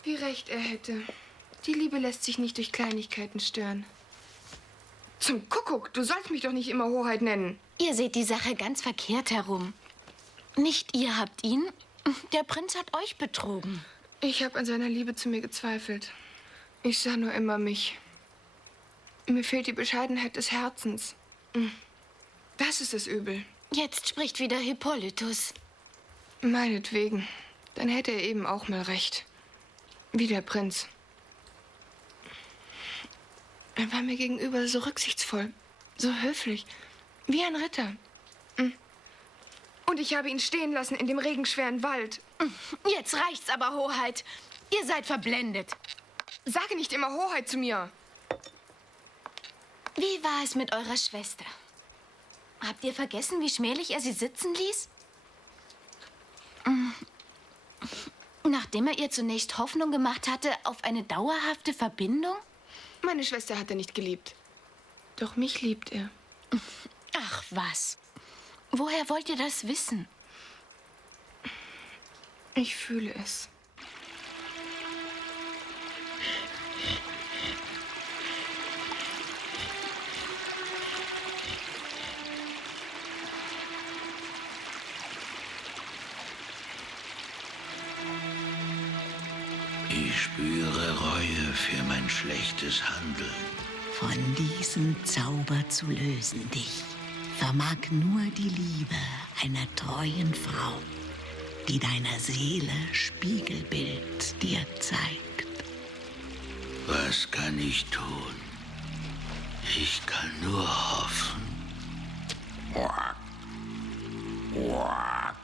Wie recht er hätte. Die Liebe lässt sich nicht durch Kleinigkeiten stören. Zum Kuckuck, du sollst mich doch nicht immer Hoheit nennen. Ihr seht die Sache ganz verkehrt herum. Nicht ihr habt ihn, der Prinz hat euch betrogen. Ich habe an seiner Liebe zu mir gezweifelt. Ich sah nur immer mich. Mir fehlt die Bescheidenheit des Herzens. Das ist das Übel. Jetzt spricht wieder Hippolytus. Meinetwegen. Dann hätte er eben auch mal recht. Wie der Prinz. Er war mir gegenüber so rücksichtsvoll, so höflich, wie ein Ritter. Und ich habe ihn stehen lassen in dem regenschweren Wald. Jetzt reicht's aber, Hoheit. Ihr seid verblendet. Sage nicht immer Hoheit zu mir. Wie war es mit eurer Schwester? Habt ihr vergessen, wie schmählich er sie sitzen ließ? Nachdem er ihr zunächst Hoffnung gemacht hatte auf eine dauerhafte Verbindung? Meine Schwester hat er nicht geliebt. Doch mich liebt er. Ach was. Woher wollt ihr das wissen? Ich fühle es. Ich spüre Reue für mein schlechtes Handeln. Von diesem Zauber zu lösen dich, vermag nur die Liebe einer treuen Frau, die deiner Seele Spiegelbild dir zeigt. Was kann ich tun? Ich kann nur hoffen. Quack. Quack.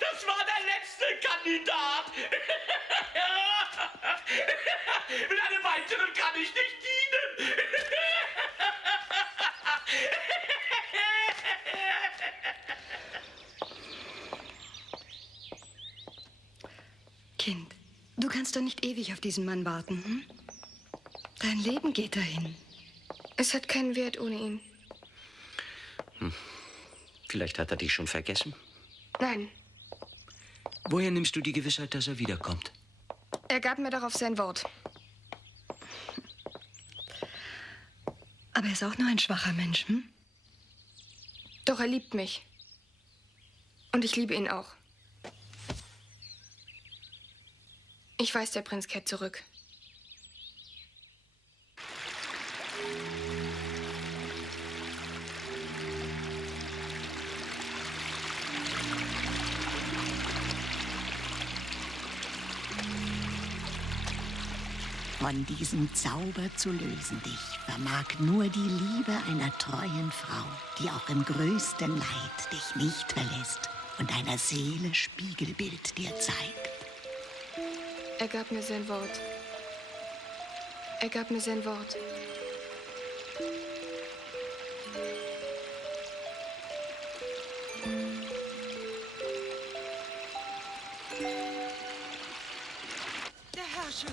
Das war der letzte Kandidat. Mit einem weiteren kann ich nicht dienen. Kind, du kannst doch nicht ewig auf diesen Mann warten, hm? Dein Leben geht dahin. Es hat keinen Wert ohne ihn. Vielleicht hat er dich schon vergessen. Nein, Woher nimmst du die Gewissheit, dass er wiederkommt? er gab mir darauf sein Wort. Aber er ist auch nur ein schwacher Mensch, hm? Doch er liebt mich. Und ich liebe ihn auch. Ich weiß, der Prinz kehrt zurück. Von diesem Zauber zu lösen dich vermag nur die Liebe einer treuen Frau, die auch im größten Leid dich nicht verlässt und deiner Seele Spiegelbild dir zeigt. Er gab mir sein Wort. Er gab mir sein Wort. Der Herrscher.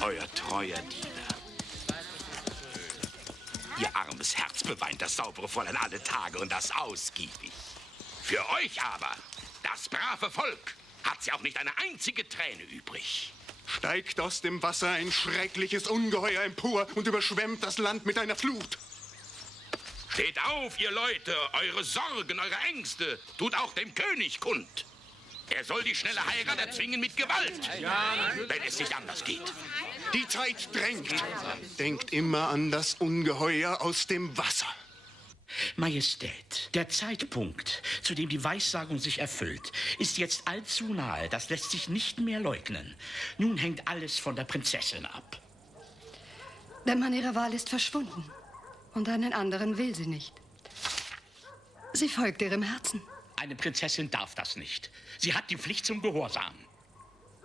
Euer treuer Diener. Ihr armes Herz beweint das saubere Fräulein alle Tage und das ausgiebig. Für euch aber, das brave Volk, hat sie auch nicht eine einzige Träne übrig. Steigt aus dem Wasser ein schreckliches Ungeheuer empor und überschwemmt das Land mit einer Flut. Steht auf, ihr Leute, eure Sorgen, eure Ängste, tut auch dem König kund. Er soll die schnelle Heirat erzwingen mit Gewalt, wenn es nicht anders geht. Die Zeit drängt. Denkt immer an das Ungeheuer aus dem Wasser. Majestät, der Zeitpunkt, zu dem die Weissagung sich erfüllt, ist jetzt allzu nahe. Das lässt sich nicht mehr leugnen. Nun hängt alles von der Prinzessin ab. Der Mann ihrer Wahl ist verschwunden. Und einen anderen will sie nicht. Sie folgt ihrem Herzen. Eine Prinzessin darf das nicht. Sie hat die Pflicht zum Gehorsam.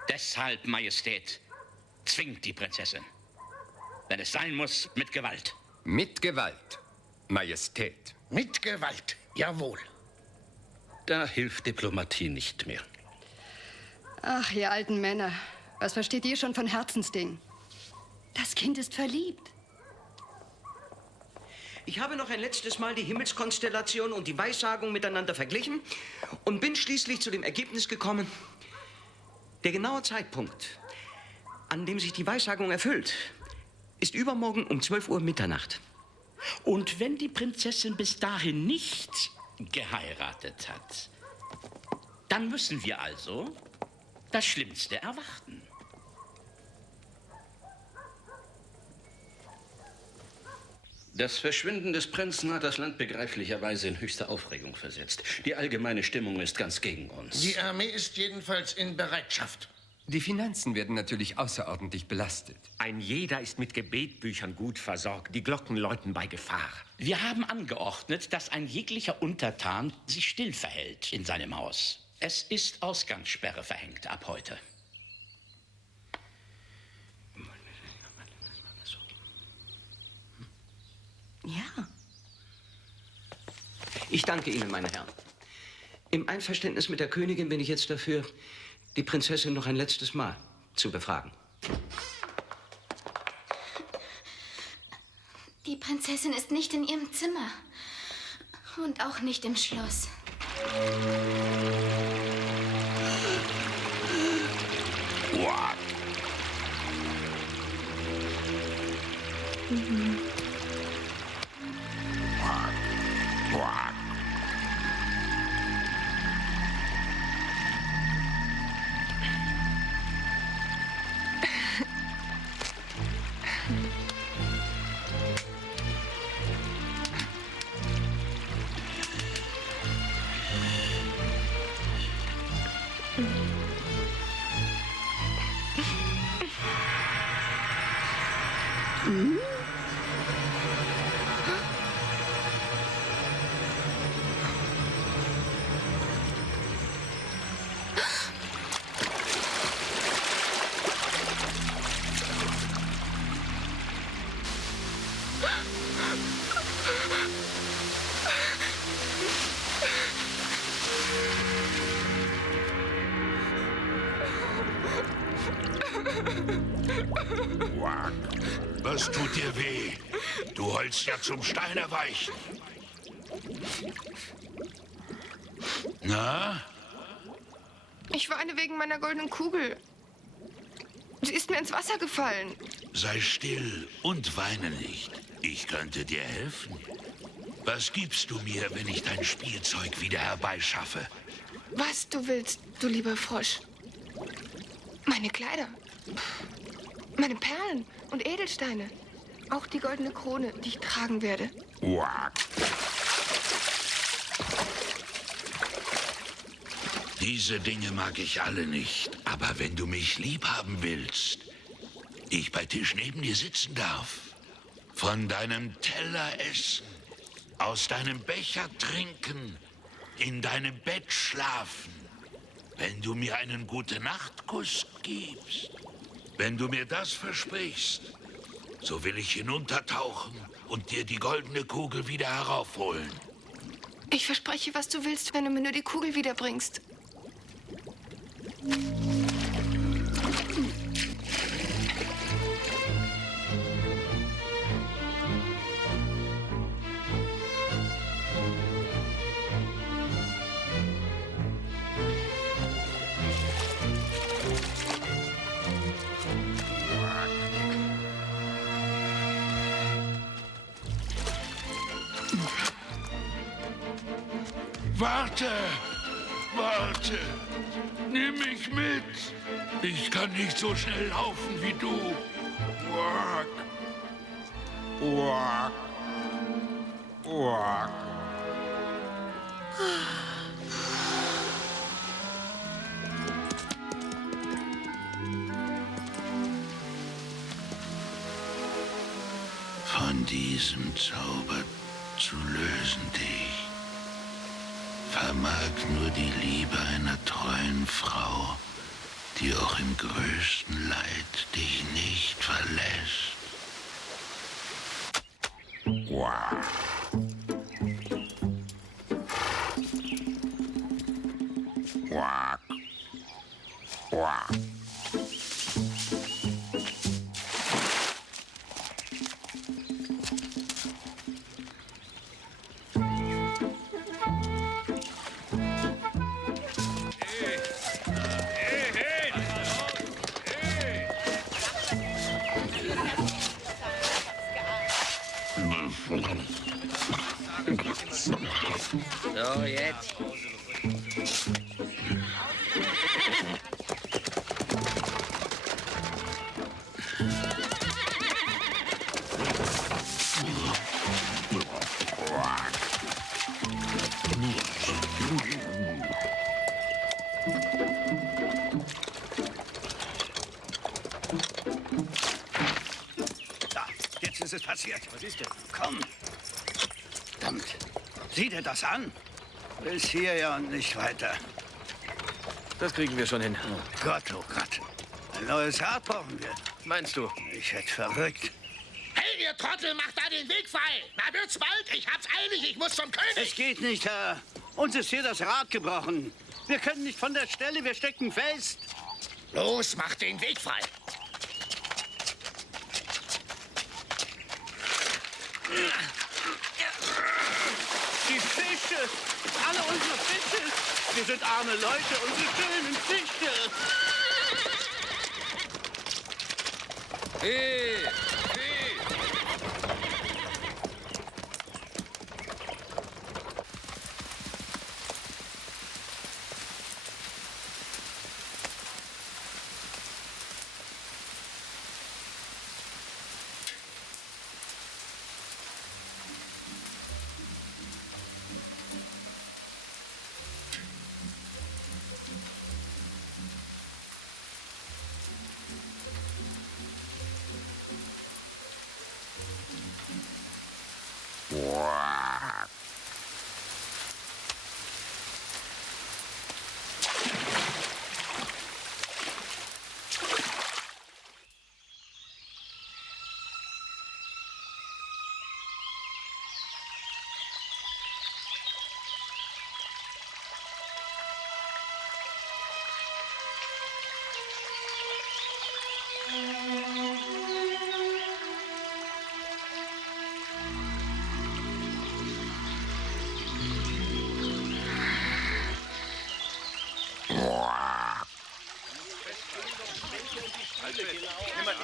Deshalb, Majestät, zwingt die Prinzessin. Wenn es sein muss, mit Gewalt. Mit Gewalt, Majestät. Mit Gewalt, jawohl. Da hilft Diplomatie nicht mehr. Ach, ihr alten Männer, was versteht ihr schon von Herzensdingen? Das Kind ist verliebt. Ich habe noch ein letztes Mal die Himmelskonstellation und die Weissagung miteinander verglichen und bin schließlich zu dem Ergebnis gekommen, der genaue Zeitpunkt, an dem sich die Weissagung erfüllt, ist übermorgen um 12 Uhr Mitternacht. Und wenn die Prinzessin bis dahin nicht geheiratet hat, dann müssen wir also das Schlimmste erwarten. Das Verschwinden des Prinzen hat das Land begreiflicherweise in höchste Aufregung versetzt. Die allgemeine Stimmung ist ganz gegen uns. Die Armee ist jedenfalls in Bereitschaft. Die Finanzen werden natürlich außerordentlich belastet. Ein jeder ist mit Gebetbüchern gut versorgt. Die Glocken läuten bei Gefahr. Wir haben angeordnet, dass ein jeglicher Untertan sich still verhält in seinem Haus. Es ist Ausgangssperre verhängt ab heute. Ja. Ich danke Ihnen, meine Herren. Im Einverständnis mit der Königin bin ich jetzt dafür, die Prinzessin noch ein letztes Mal zu befragen. Die Prinzessin ist nicht in ihrem Zimmer. Und auch nicht im Schloss. What? Quack. Was tut dir weh? Du heulst ja zum Stein erweichen. Na? Ich weine wegen meiner goldenen Kugel. Sie ist mir ins Wasser gefallen. Sei still und weine nicht. Ich könnte dir helfen. Was gibst du mir, wenn ich dein Spielzeug wieder herbeischaffe? Was du willst, du lieber Frosch. Meine Kleider. Meine Perlen und Edelsteine. Auch die goldene Krone, die ich tragen werde. Quack. Diese Dinge mag ich alle nicht, aber wenn du mich lieb haben willst, ich bei Tisch neben dir sitzen darf, von deinem Teller essen, aus deinem Becher trinken, in deinem Bett schlafen, wenn du mir einen Gute-Nacht-Kuss gibst, wenn du mir das versprichst, so will ich hinuntertauchen und dir die goldene Kugel wieder heraufholen. Ich verspreche, was du willst, wenn du mir nur die Kugel wiederbringst. Warte! Warte! Nimm mich mit! Ich kann nicht so schnell laufen wie du. Quack! Quack! Quack! Von diesem Zauber zu lösen dich, vermag nur die Liebe einer treuen Frau, die auch im größten Leid dich nicht verlässt. Wow. Quack. Quack. So, jetzt. Da, jetzt ist es passiert. Was ist denn? Komm. Verdammt. Sieh dir das an. Bis hierher und nicht weiter. Das kriegen wir schon hin. Oh Gott, oh Gott. Ein neues Rad brauchen wir. Meinst du? Ich hätte verrückt. Hey, ihr Trottel, macht da den Weg frei! Na, wird's bald? Ich hab's eilig, ich muss zum König! Es geht nicht, Herr. Uns ist hier das Rad gebrochen. Wir können nicht von der Stelle, wir stecken fest. Los, macht den Weg frei! Die Fische! Alle unsere Fische! Wir sind arme Leute, unsere schönen Fische! Hey!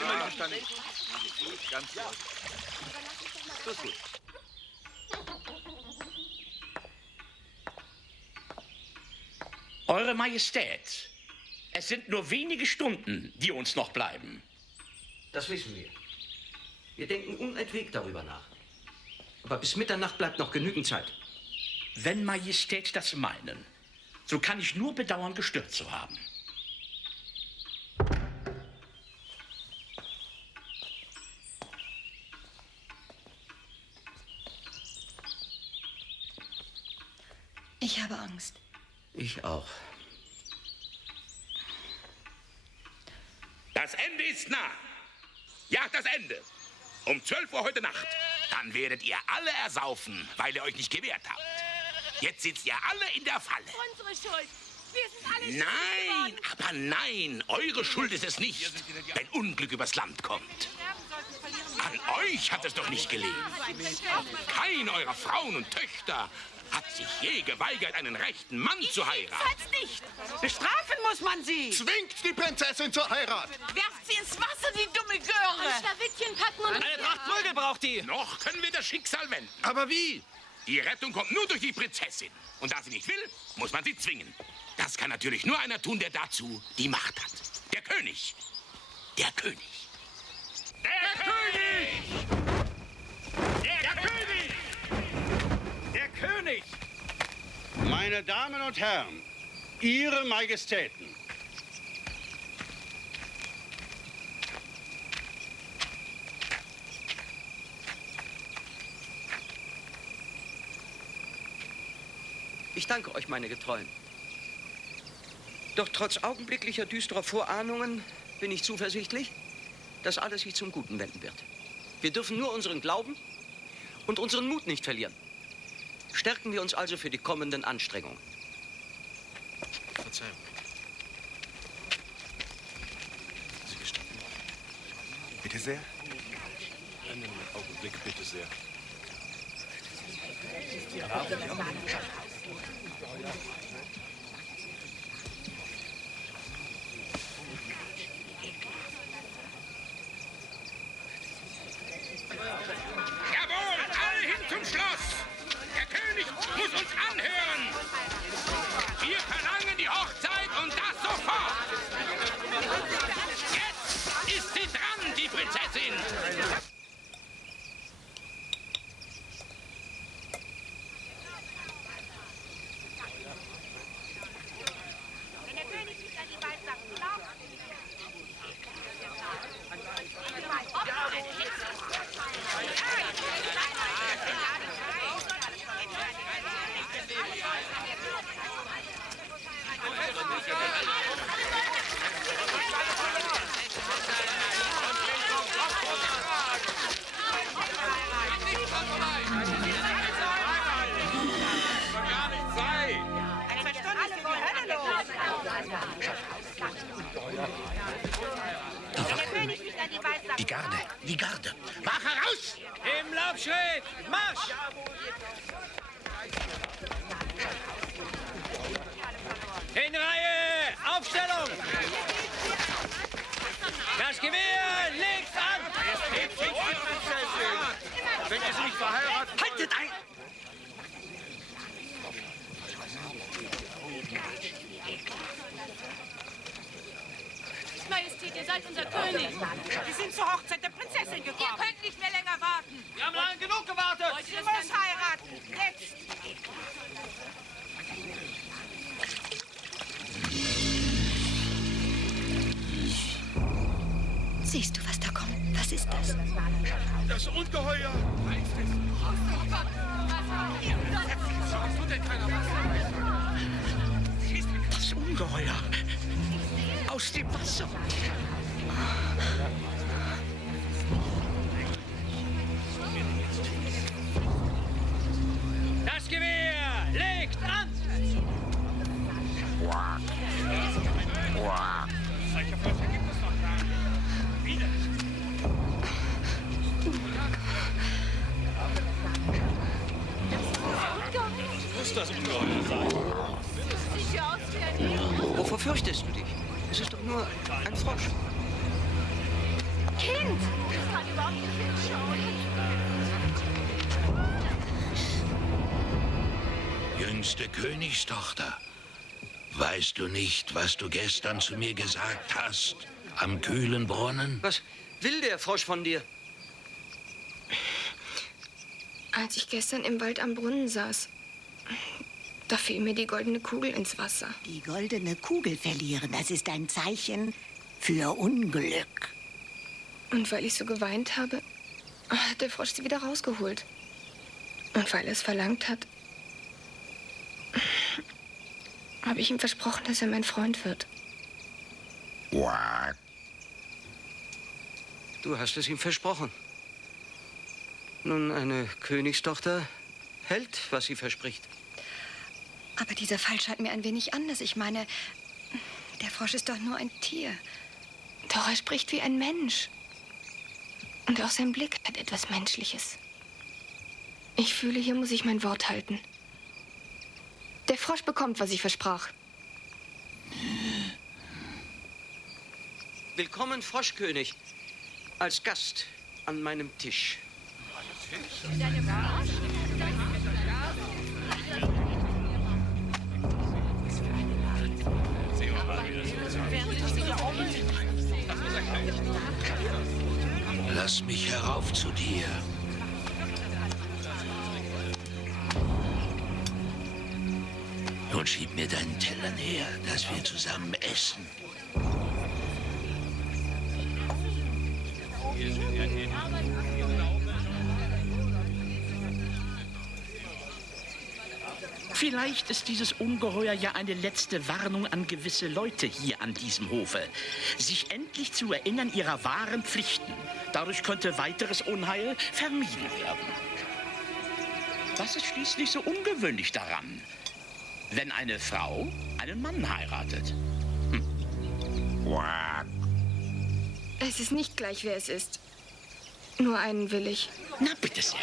immer verstanden. Ganz gut. Das ist gut. Eure Majestät, es sind nur wenige Stunden, die uns noch bleiben. Das wissen wir. Wir denken unentwegt darüber nach. Aber bis Mitternacht bleibt noch genügend Zeit. Wenn Majestät das meinen, so kann ich nur bedauern, gestört zu haben. Ich habe Angst. Ich auch. Das Ende ist nah. Ja, das Ende. Um 12 Uhr heute Nacht. Dann werdet ihr alle ersaufen, weil ihr euch nicht gewehrt habt. Jetzt sitzt ihr alle in der Falle. Unsere Schuld. Wir sind alle Nein, aber nein, eure Schuld ist es nicht, wenn Unglück übers Land kommt. An euch hat es doch nicht gelegen. Keine eurer Frauen und Töchter hat sich je geweigert, einen rechten Mann zu heiraten. nicht. Bestrafen muss man sie. Zwingt die Prinzessin zur Heirat. Werft sie ins Wasser, die dumme Göre. Ein Schlawittchen packen und... Eine Tracht Prügel braucht die. Noch können wir das Schicksal wenden. Aber wie? Die Rettung kommt nur durch die Prinzessin. Und da sie nicht will, muss man sie zwingen. Das kann natürlich nur einer tun, der dazu die Macht hat. Der König. Der König. Der König! Der König! Der König! Meine Damen und Herren, Ihre Majestäten. Ich danke euch, meine Getreuen. Doch trotz augenblicklicher düsterer Vorahnungen bin ich zuversichtlich, dass alles sich zum Guten wenden wird. Wir dürfen nur unseren Glauben und unseren Mut nicht verlieren. Stärken wir uns also für die kommenden Anstrengungen. Verzeihung. Sie gestatten? Bitte sehr. Einen Augenblick, bitte sehr. Jawohl, alle hin zum Schloss. Der König muss uns anhören. Wir verlangen die Hochzeit und das sofort. Jetzt ist sie dran, die Prinzessin. Wenn der König nicht an die Weissagung glaubt... Die Garde, die Garde. Mach heraus! Im Laufschritt! Marsch! In Reihe! Aufstellung! Das Gewehr legt an! Wenn ihr sie nicht verheiratet... Haltet ein! Majestät, ihr seid unser König. Wir sind zur Hochzeit der Prinzessin gekommen. Ihr könnt nicht mehr länger warten. Wir haben lange genug gewartet! Sie muss heiraten. Jetzt! Siehst du, was da kommt? Was ist das? Das Ungeheuer! Das Ungeheuer aus dem Wasser. Das Gewehr legt an! Solche Völker gibt es doch gar nicht. Wieder! Muss das Ungeheuer sein? Sieht ja aus wie ein Ego. Wovor fürchtest du dich? Es ist doch nur ein Frosch. Kind! Ich kann überhaupt nicht hinschauen. Jüngste Königstochter, weißt du nicht, was du gestern zu mir gesagt hast? Am kühlen Brunnen? Was will der Frosch von dir? Als ich gestern im Wald am Brunnen saß, da fiel mir die goldene Kugel ins Wasser. Die goldene Kugel verlieren, das ist ein Zeichen für Unglück. Und weil ich so geweint habe, hat der Frosch sie wieder rausgeholt. Und weil er es verlangt hat, habe ich ihm versprochen, dass er mein Freund wird. Du hast es ihm versprochen. Nun, eine Königstochter hält, was sie verspricht. Aber dieser Fall scheint mir ein wenig anders. Ich meine, der Frosch ist doch nur ein Tier. Doch er spricht wie ein Mensch. Und auch sein Blick hat etwas Menschliches. Ich fühle, hier muss ich mein Wort halten. Der Frosch bekommt, was ich versprach. Willkommen, Froschkönig, als Gast an meinem Tisch. Lass mich herauf zu dir. Nun schieb mir deinen Teller näher, dass wir zusammen essen. Vielleicht ist dieses Ungeheuer ja eine letzte Warnung an gewisse Leute hier an diesem Hofe, sich endlich zu erinnern ihrer wahren Pflichten. Dadurch könnte weiteres Unheil vermieden werden. Was ist schließlich so ungewöhnlich daran, wenn eine Frau einen Mann heiratet? Es ist nicht gleich, wer es ist. Nur einen will ich. Na, bitte sehr.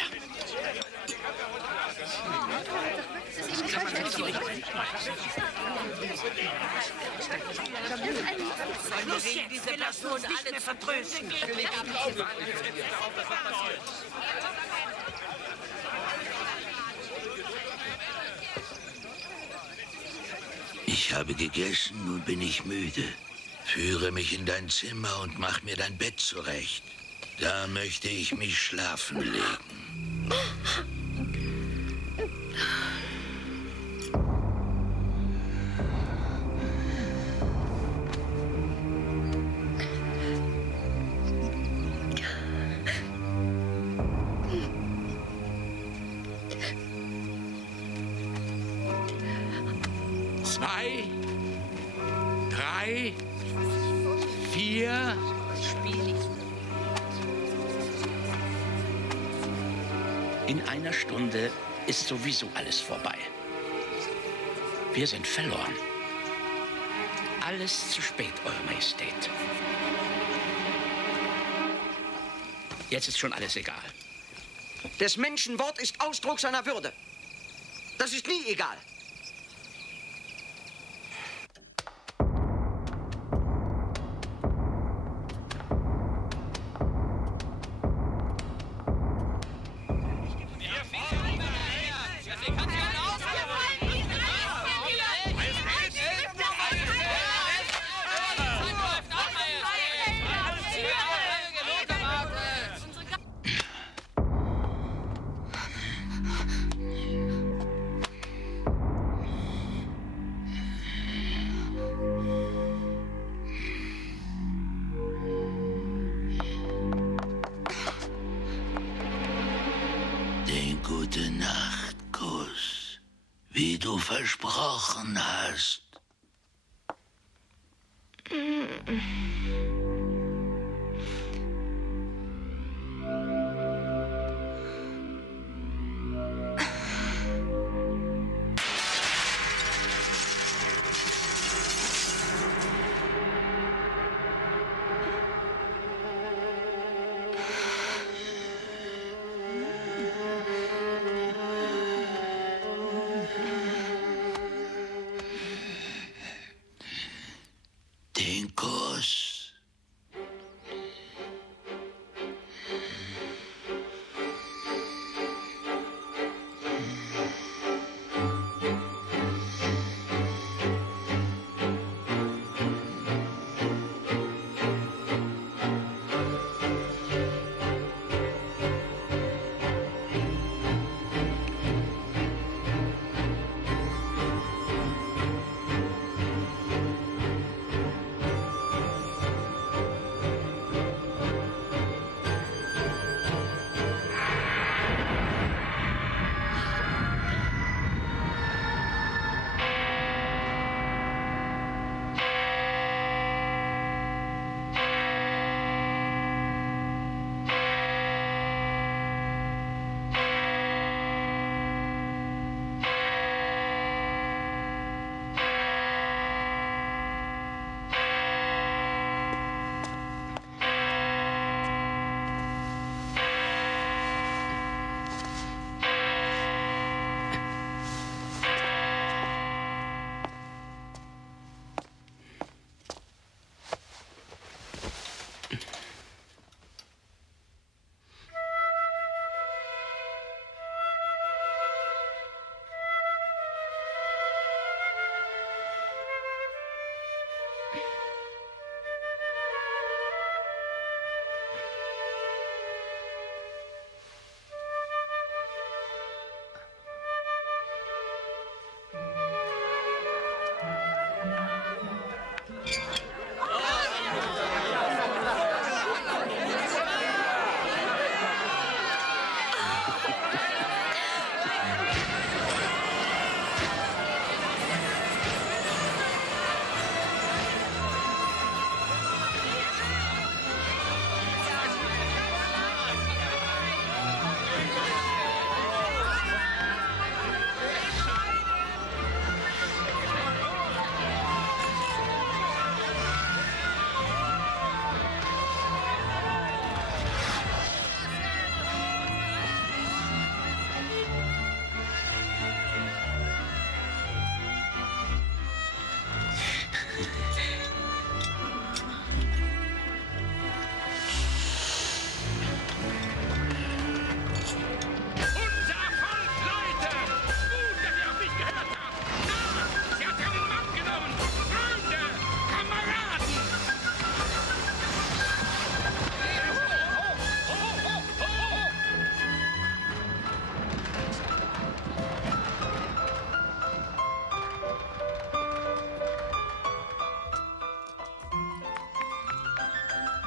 Los jetzt, wir lassen uns nicht mehr vertrösten. Ich habe gegessen, nun bin ich müde. Führe mich in dein Zimmer und mach mir dein Bett zurecht. Da möchte ich mich schlafen legen. Zwei, drei, vier. In einer Stunde ist sowieso alles vorbei. Wir sind verloren. Alles zu spät, Eure Majestät. Jetzt ist schon alles egal. Des Menschen Wort ist Ausdruck seiner Würde. Das ist nie egal. Den Gute-Nacht-Kuss, wie du versprochen hast. Den Kuss.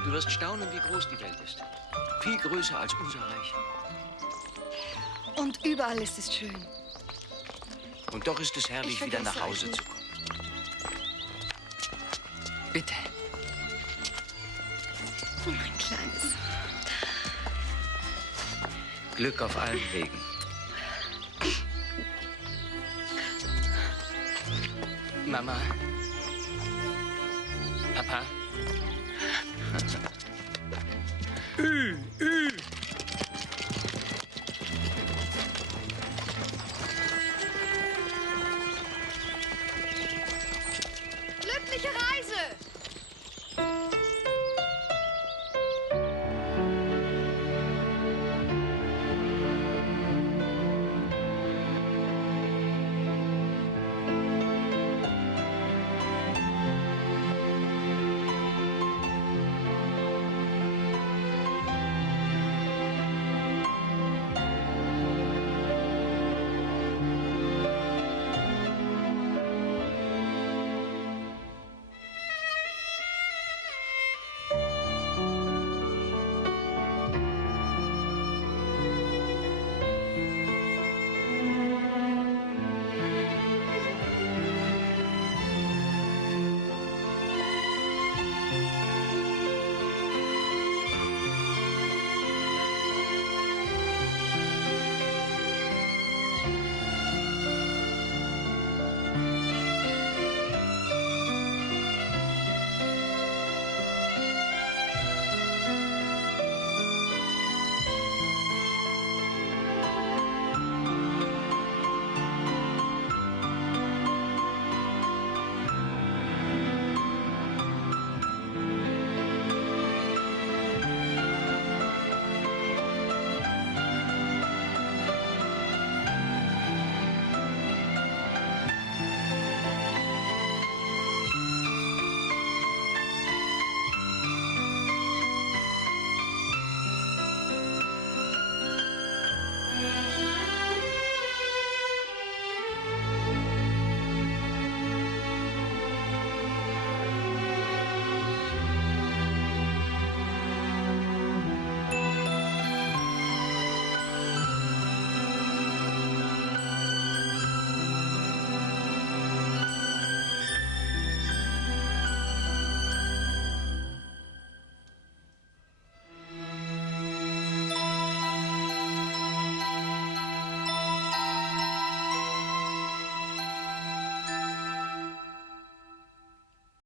Du wirst staunen, wie groß die Welt ist. Viel größer als unser Reich. Und überall ist es schön. Und doch ist es herrlich, Ich wieder nach vergesse Hause euch zu kommen. Bitte. Mein Kleines. Glück auf allen Wegen. Mama. Papa.